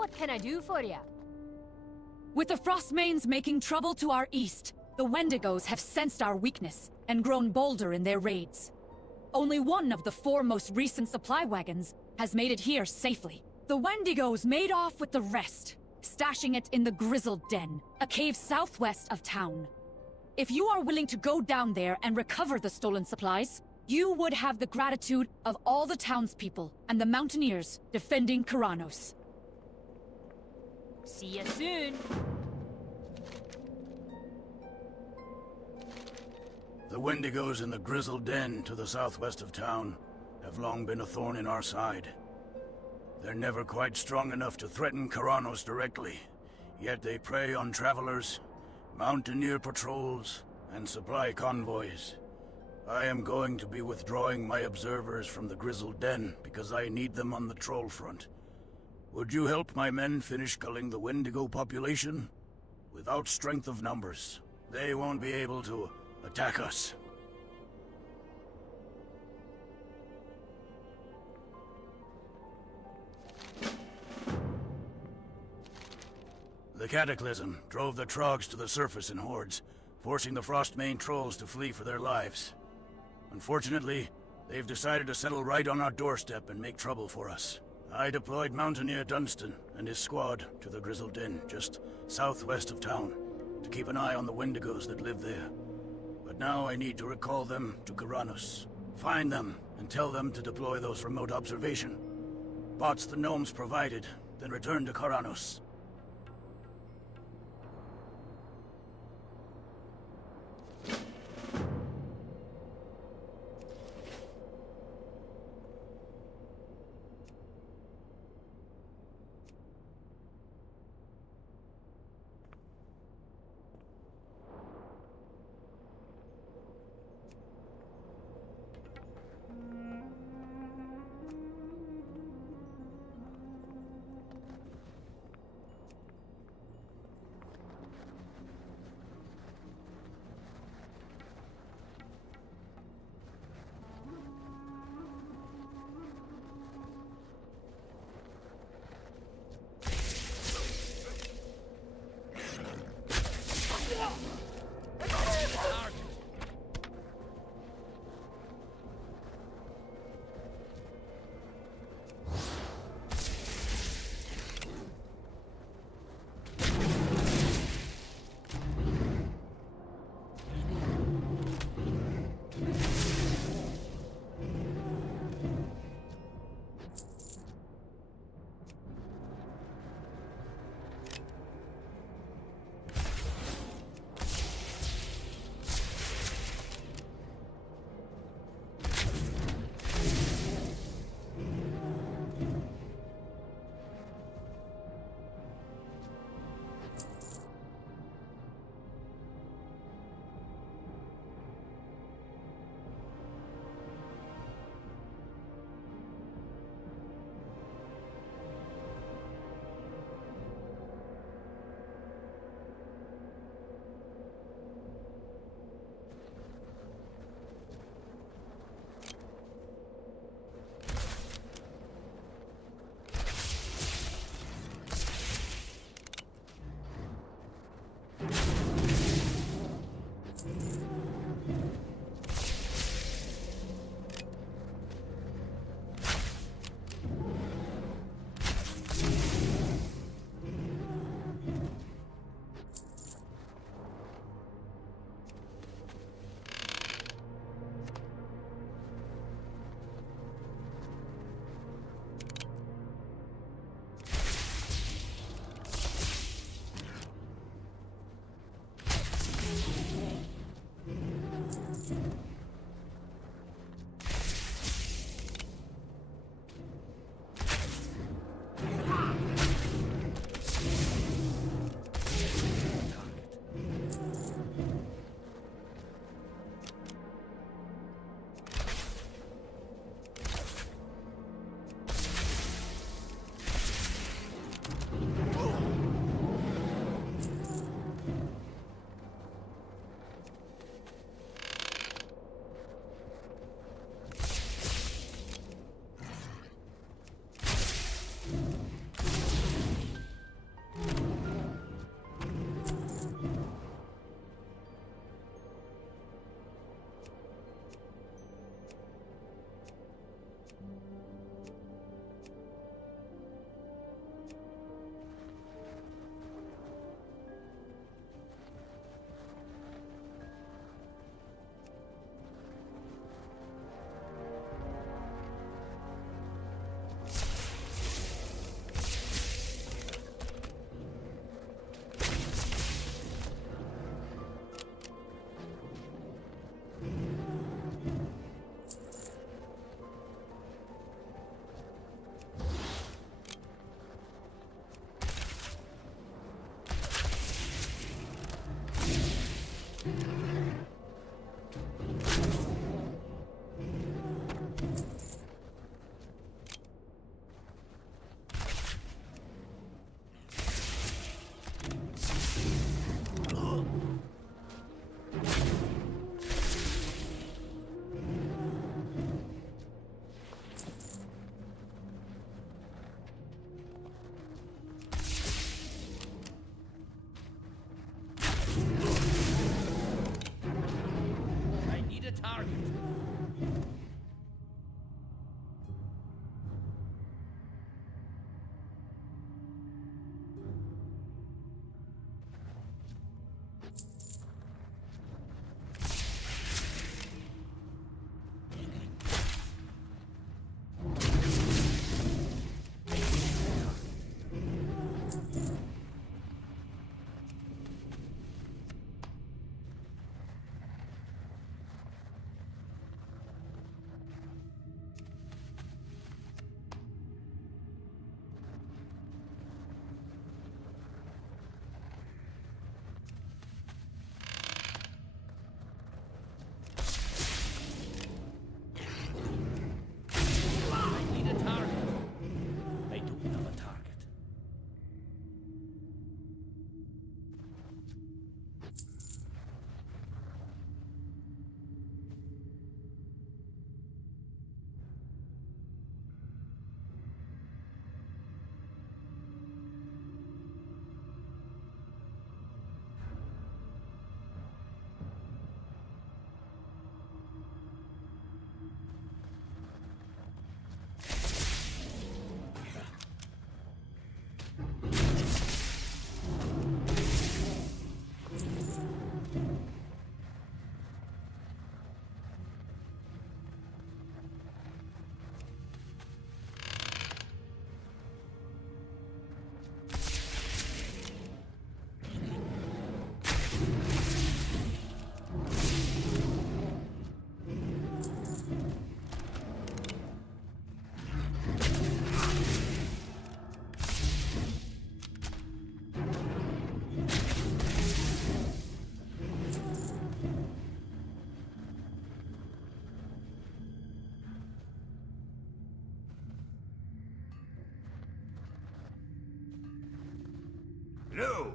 What can I do for you? With the Frostmanes making trouble to our east, the Wendigos have sensed our weakness and grown bolder in their raids. Only one of the 4 most recent supply wagons has made it here safely. The Wendigos made off with the rest, stashing it in the Grizzled Den, a cave southwest of town. If you are willing to go down there and recover the stolen supplies, you would have the gratitude of all the townspeople and the mountaineers defending Karanos. See you soon. The Wendigos in the Grizzled Den to the southwest of town have long been a thorn in our side. They're never quite strong enough to threaten Karanos directly, yet they prey on travelers, mountaineer patrols, and supply convoys. I am going to be withdrawing my observers from the Grizzled Den because I need them on the troll front. Would you help my men finish culling the Wendigo population? Without strength of numbers, they won't be able to attack us. The Cataclysm drove the Trogs to the surface in hordes, forcing the Frostmane trolls to flee for their lives. Unfortunately, they've decided to settle right on our doorstep and make trouble for us. I deployed Mountaineer Dunstan and his squad to the Grizzled Den, just southwest of town, to keep an eye on the Wendigos that live there. But now I need to recall them to Karanos. Find them and tell them to deploy those remote observation bots the gnomes provided, then return to Karanos. Hello.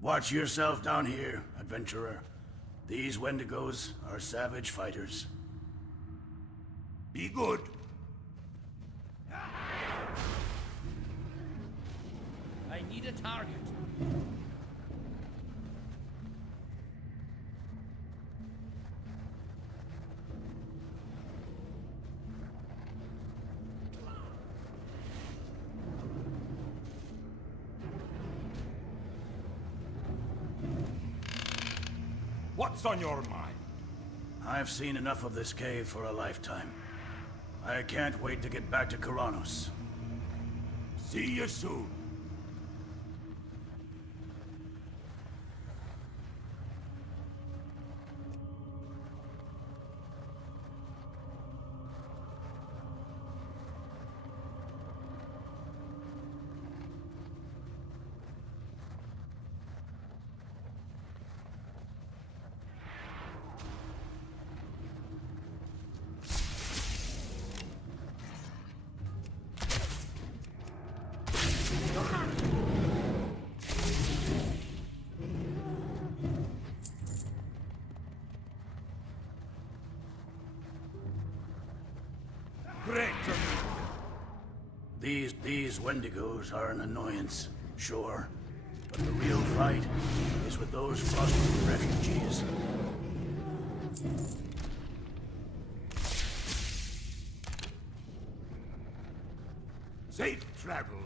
Watch yourself down here, adventurer. These Wendigos are savage fighters. Be good. I need a target. What's on your mind? I've seen enough of this cave for a lifetime. I can't wait to get back to Karanos. See you soon. Great. These Wendigos are an annoyance, sure. But the real fight is with those frosted refugees. Safe travels.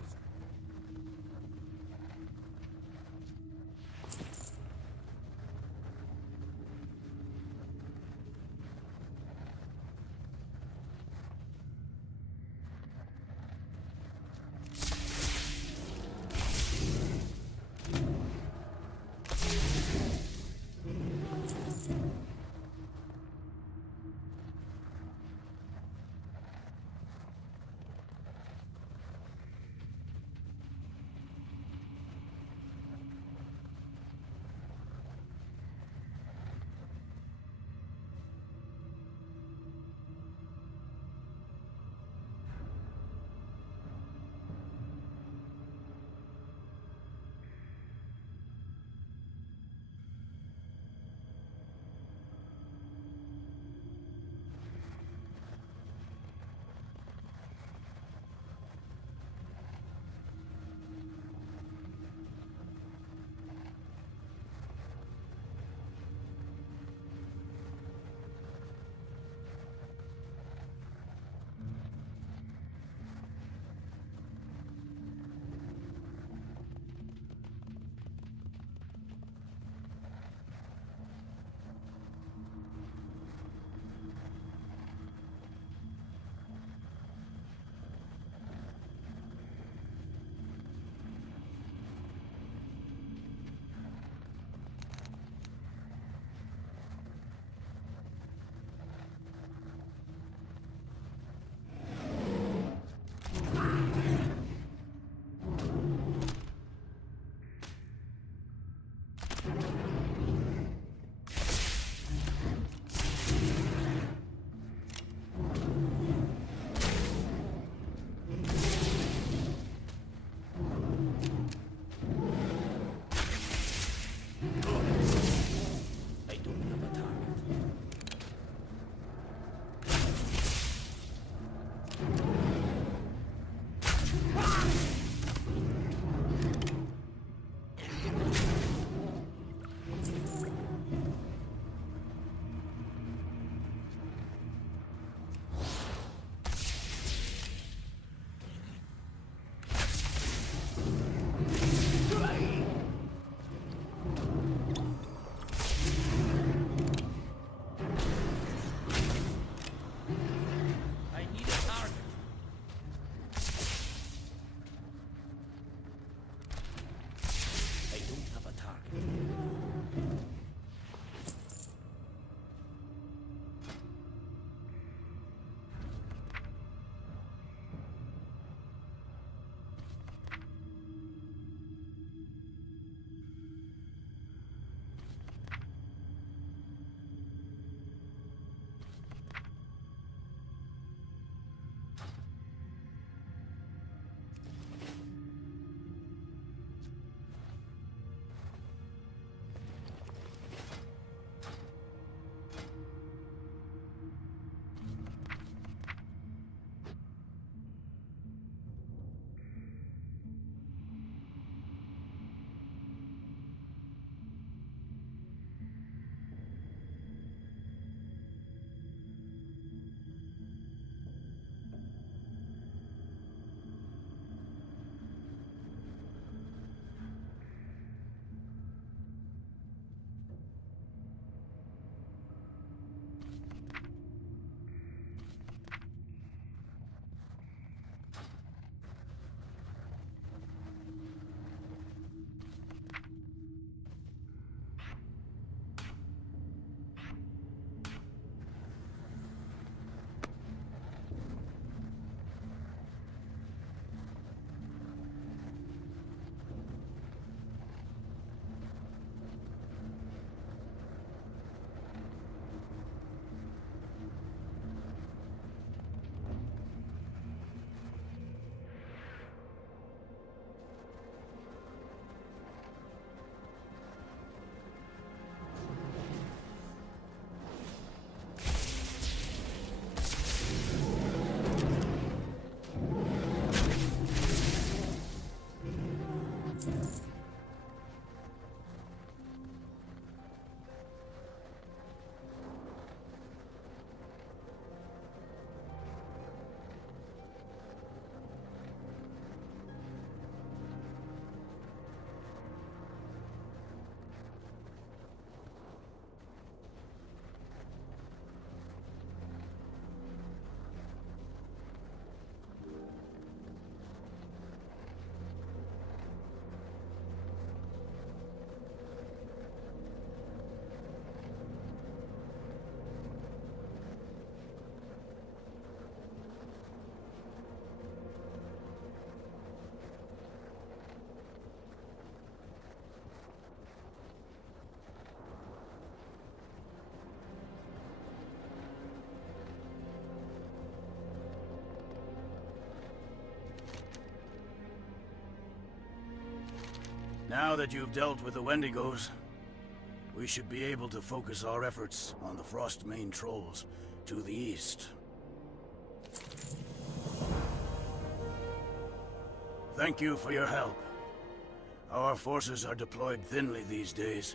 Now that you've dealt with the Wendigos, we should be able to focus our efforts on the Frostmane trolls to the east. Thank you for your help. Our forces are deployed thinly these days,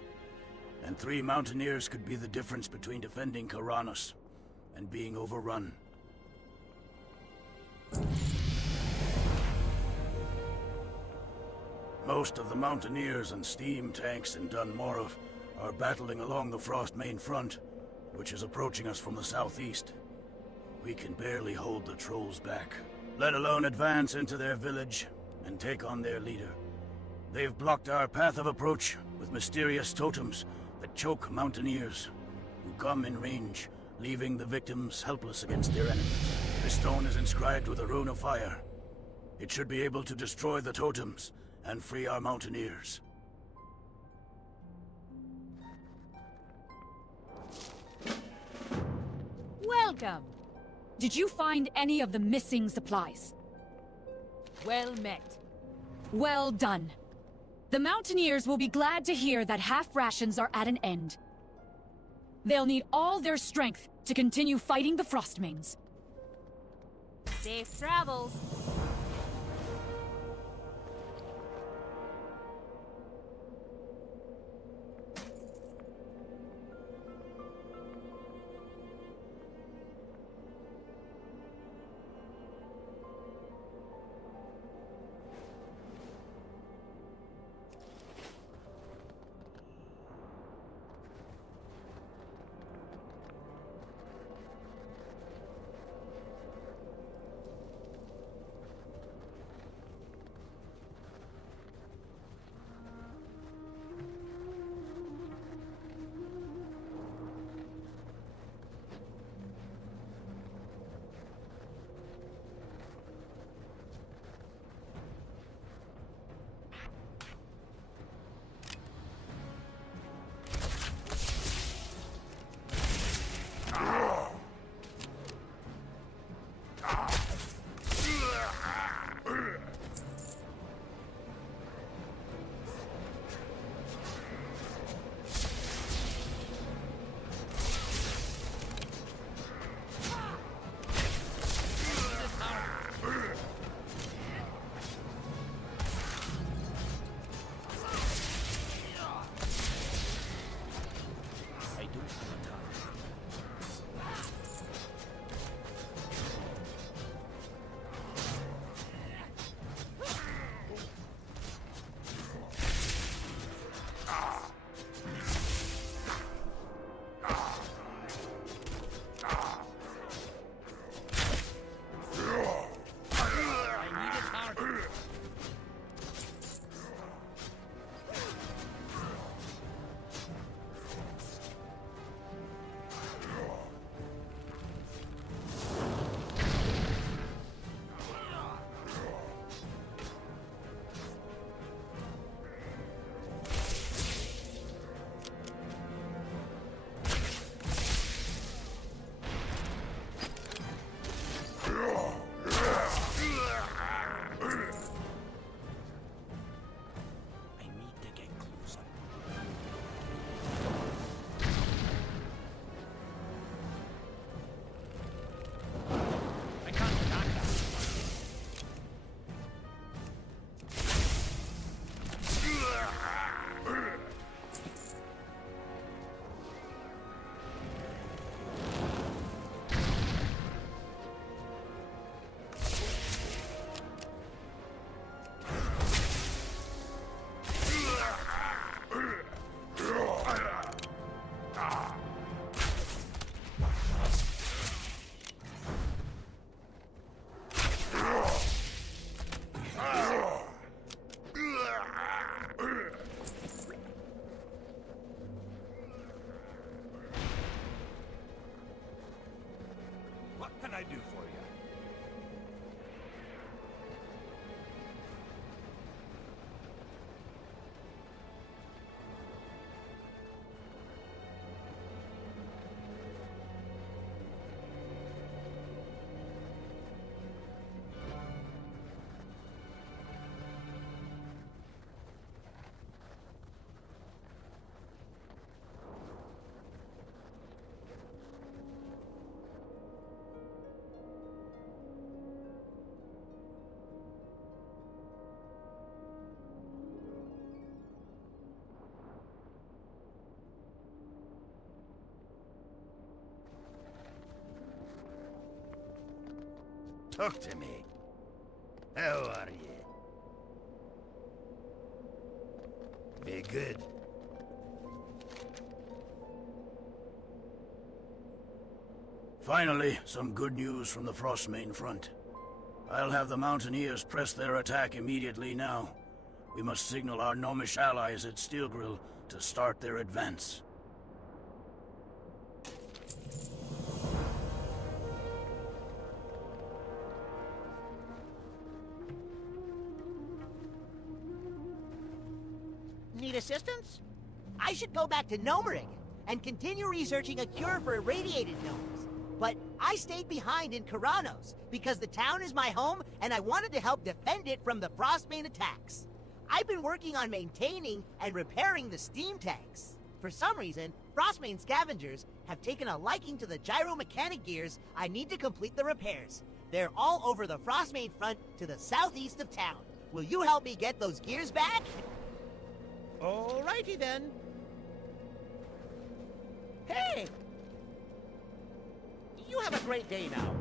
and 3 Mountaineers could be the difference between defending Karanos and being overrun. Most of the Mountaineers and steam tanks in Dunmorov are battling along the Frostmane front, which is approaching us from the southeast. We can barely hold the trolls back, let alone advance into their village and take on their leader. They've blocked our path of approach with mysterious totems that choke Mountaineers who come in range, leaving the victims helpless against their enemies. This stone is inscribed with a rune of fire. It should be able to destroy the totems and free our Mountaineers. Welcome. Did you find any of the missing supplies? Well met. Well done. The Mountaineers will be glad to hear that half rations are at an end. They'll need all their strength to continue fighting the Frostmanes. Safe travels. Talk to me. How are you? Be good. Finally, some good news from the Frostmane front. I'll have the Mountaineers press their attack immediately now. We must signal our gnomish allies at Steelgrill to start their advance. Need assistance? I should go back to Gnomerig and continue researching a cure for irradiated gnomes. But I stayed behind in Karanos because the town is my home and I wanted to help defend it from the Frostmane attacks. I've been working on maintaining and repairing the steam tanks. For some reason, Frostmane scavengers have taken a liking to the gyromechanic gears I need to complete the repairs. They're all over the Frostmane front to the southeast of town. Will you help me get those gears back? Alrighty then. Hey! You have a great day now.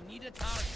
I need a target.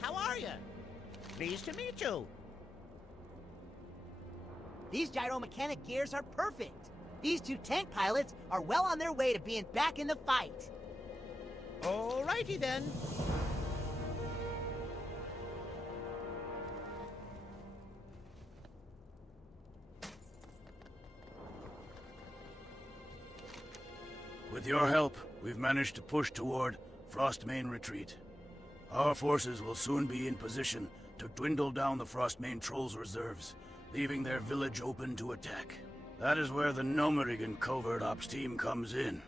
How are you? Pleased to meet you. These gyromechanic gears are perfect. These two tank pilots are well on their way to being back in the fight. Alrighty then. With your help, we've managed to push toward Frostmane Retreat. Our forces will soon be in position to dwindle down the Frostmane Trolls' reserves, leaving their village open to attack. That is where the Gnomerigan Covert Ops team comes in.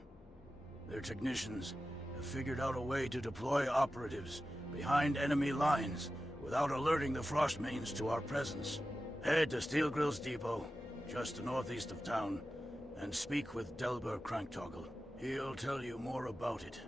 Their technicians have figured out a way to deploy operatives behind enemy lines without alerting the Frostmanes to our presence. Head to Steel Grill's depot, just northeast of town, and speak with Delbur Cranktoggle. He'll tell you more about it.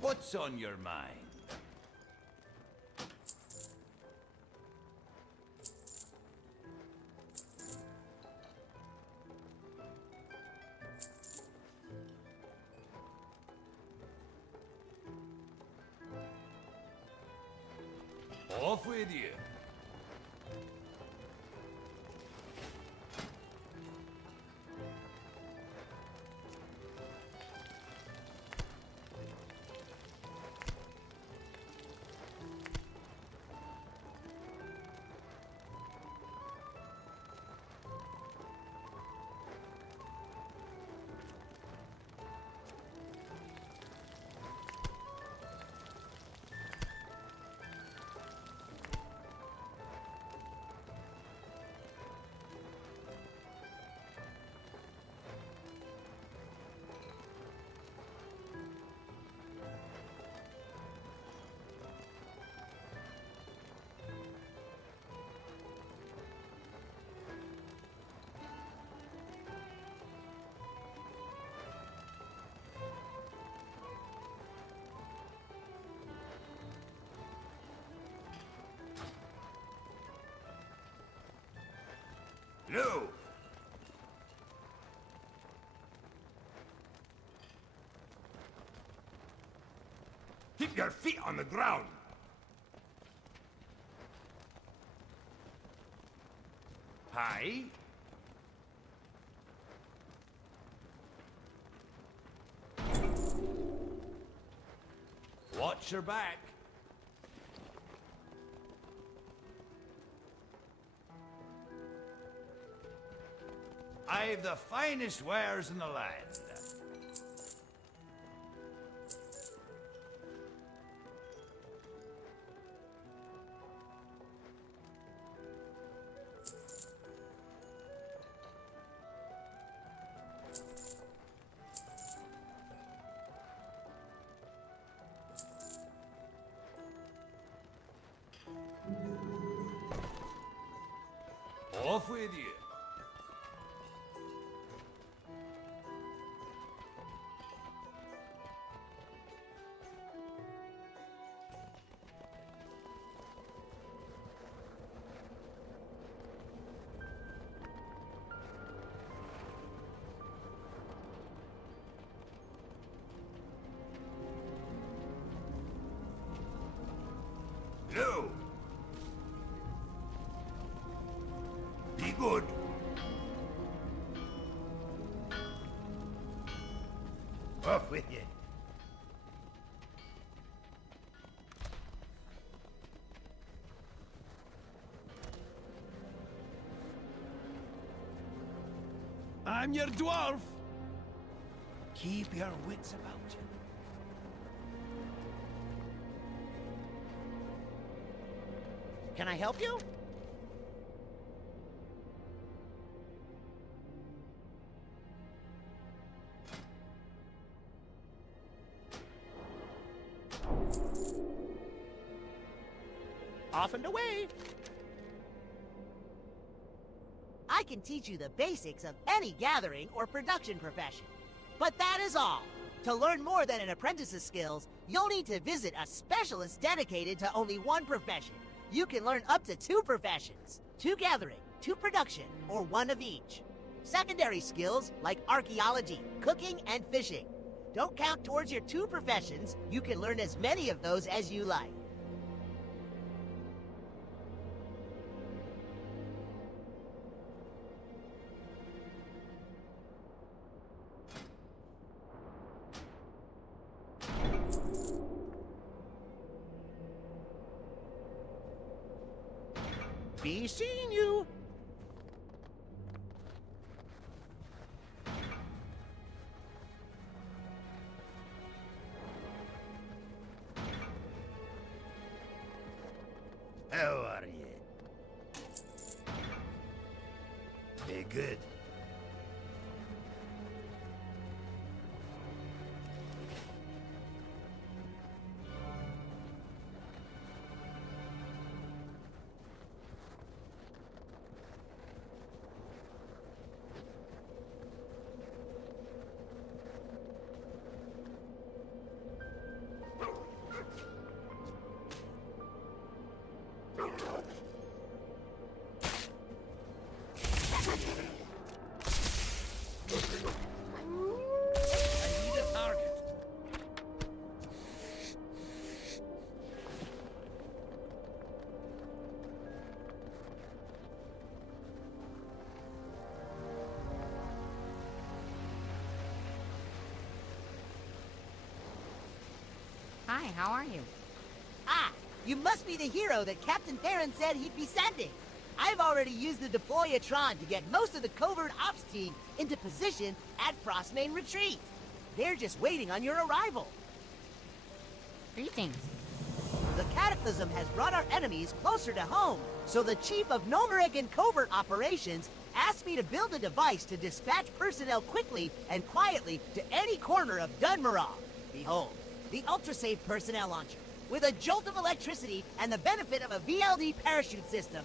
What's on your mind? Off with you. No! Keep your feet on the ground! Hi? Watch your back. I've the finest wares in the land. Off with you. No. Be good. Off with you. I'm your dwarf. Keep your wits about you. Can I help you? Off and away. I can teach you the basics of any gathering or production profession. But that is all. To learn more than an apprentice's skills, you'll need to visit a specialist dedicated to only one profession. You can learn up to 2 professions: 2 gathering, 2 production, or 1 of each. Secondary skills like archaeology, cooking, and fishing. Don't count towards your 2 professions. You can learn as many of those as you like. Be seeing you. How are you? Be good. Hi, how are you? Ah, you must be the hero that Captain Theron said he'd be sending. I've already used the Deployatron to get most of the covert ops team into position at Frostmane Retreat. They're just waiting on your arrival. Greetings. The Cataclysm has brought our enemies closer to home, so the Chief of Nomerican Covert Operations asked me to build a device to dispatch personnel quickly and quietly to any corner of Dunmarog. Behold, the ultra-safe personnel launcher, with a jolt of electricity and the benefit of a VLD parachute system.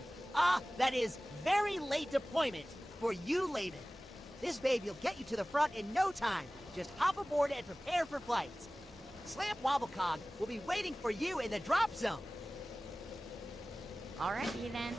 That is very late deployment for you laymen. This babe will get you to the front in no time. Just hop aboard and prepare for flights. Slamp Wobblecog will be waiting for you in the drop zone. Alrighty then.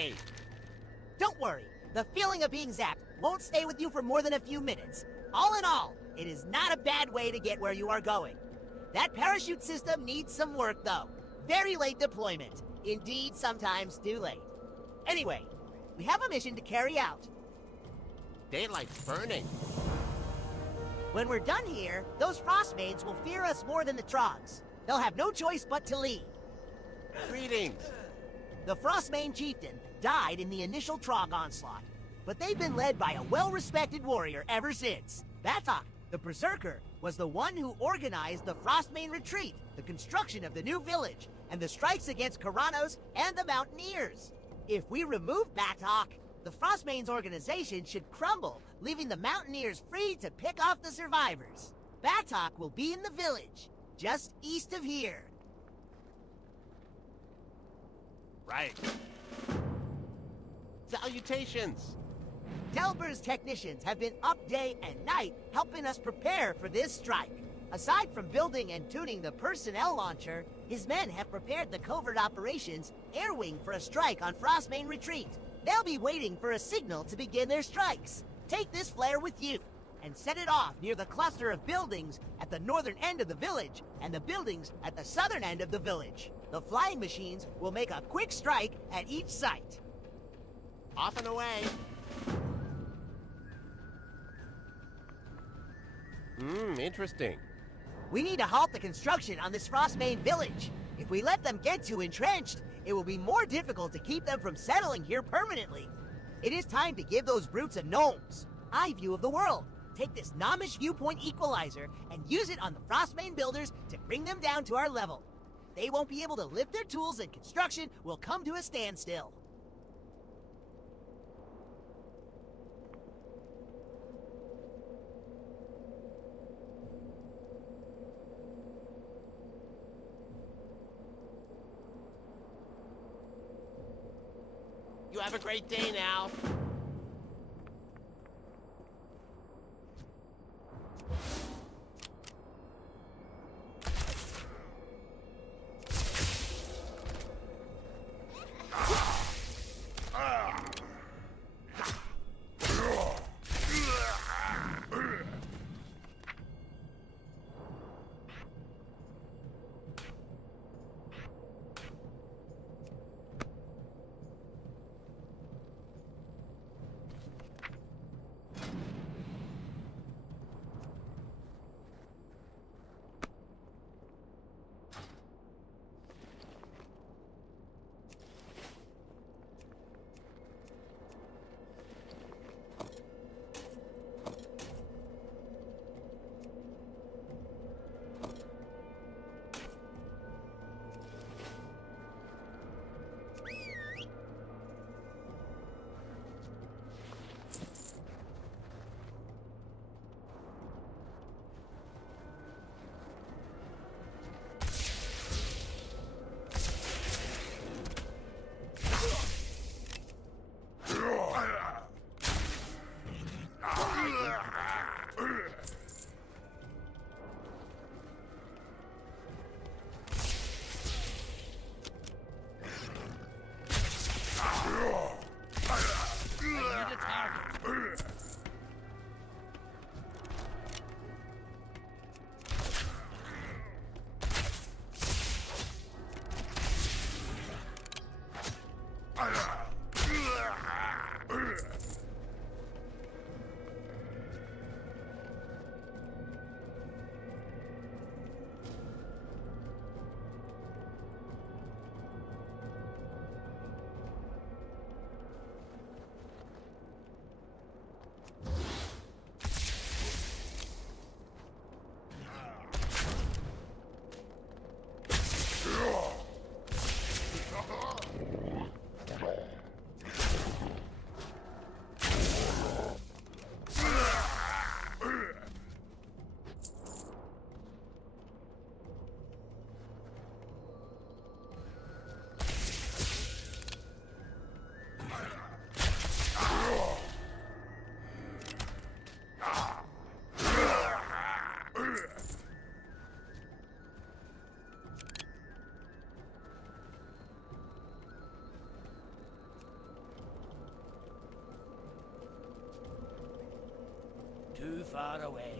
Great. Don't worry, the feeling of being zapped won't stay with you for more than a few minutes. All in all, it is not a bad way to get where you are going. That parachute system needs some work, though. Very late deployment. Indeed, sometimes too late. Anyway, we have a mission to carry out. Daylight's burning. When we're done here, those frostmanes will fear us more than the Trogs. They'll have no choice but to leave. Greetings. The Frostmane chieftain died in the initial Trog onslaught, but they've been led by a well-respected warrior ever since. Batok, the Berserker, was the one who organized the Frostmane retreat, the construction of the new village, and the strikes against Karanos and the Mountaineers. If we remove Batok, the Frostmane's organization should crumble, leaving the Mountaineers free to pick off the survivors. Batok will be in the village, just east of here. Right. Salutations. Delber's technicians have been up day and night helping us prepare for this strike. Aside from building and tuning the personnel launcher, his men have prepared the covert operations air wing for a strike on Frostmane Retreat. They'll be waiting for a signal to begin their strikes. Take this flare with you and set it off near the cluster of buildings at the northern end of the village and the buildings at the southern end of the village. The flying machines will make a quick strike at each site. Off and away. Interesting. We need to halt the construction on this Frostmane village. If we let them get too entrenched, it will be more difficult to keep them from settling here permanently. It is time to give those brutes a gnome's eye view of the world. Take this gnomish viewpoint equalizer and use it on the Frostmane builders to bring them down to our level. They won't be able to lift their tools and construction will come to a standstill. You have a great day now. far away.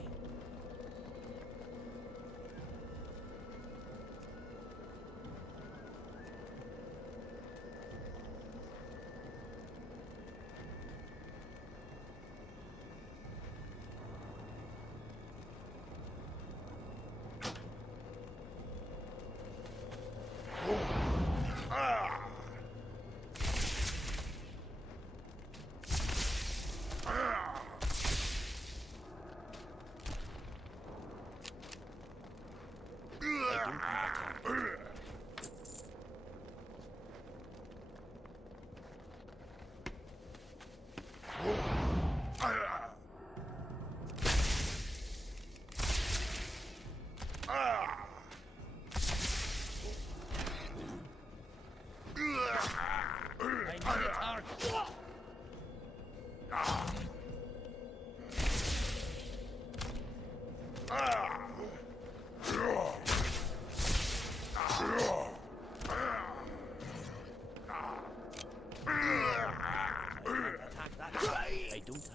I don't have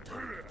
a target.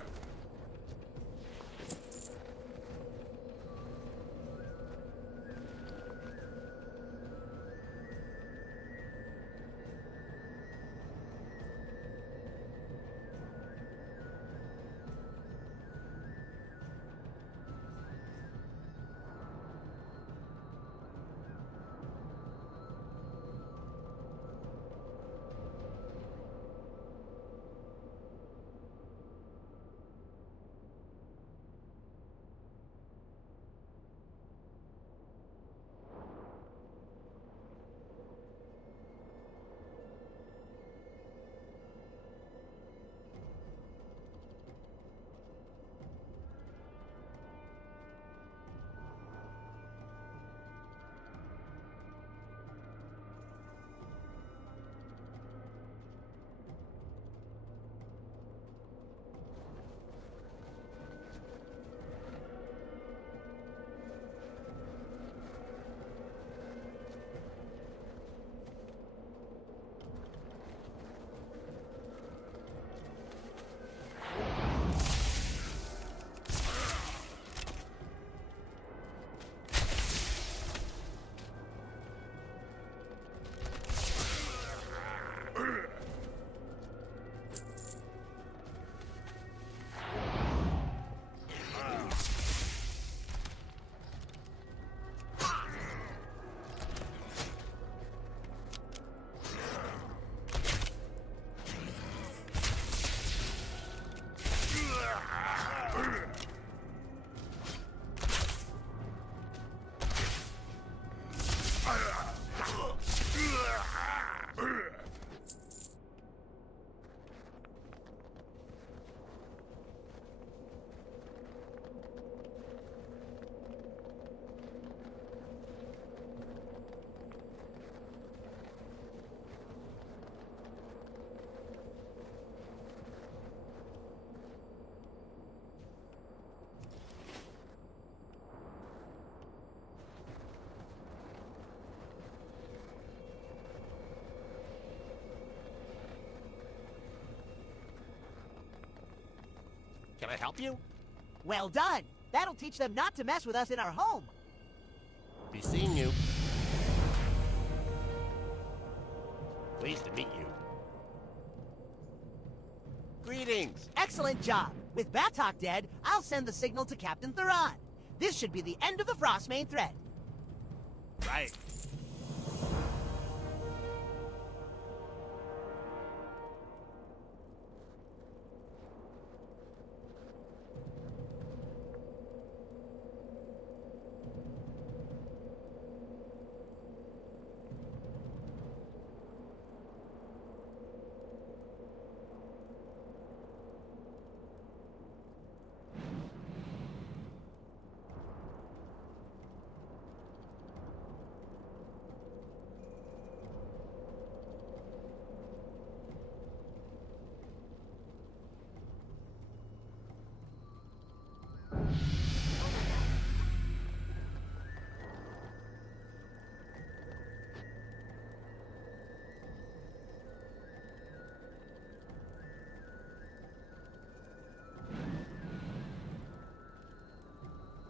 Can I help you? Well done! That'll teach them not to mess with us in our home! Be seeing you. Pleased to meet you. Greetings! Excellent job! With Batok dead, I'll send the signal to Captain Theron. This should be the end of the Frostmane threat. Right.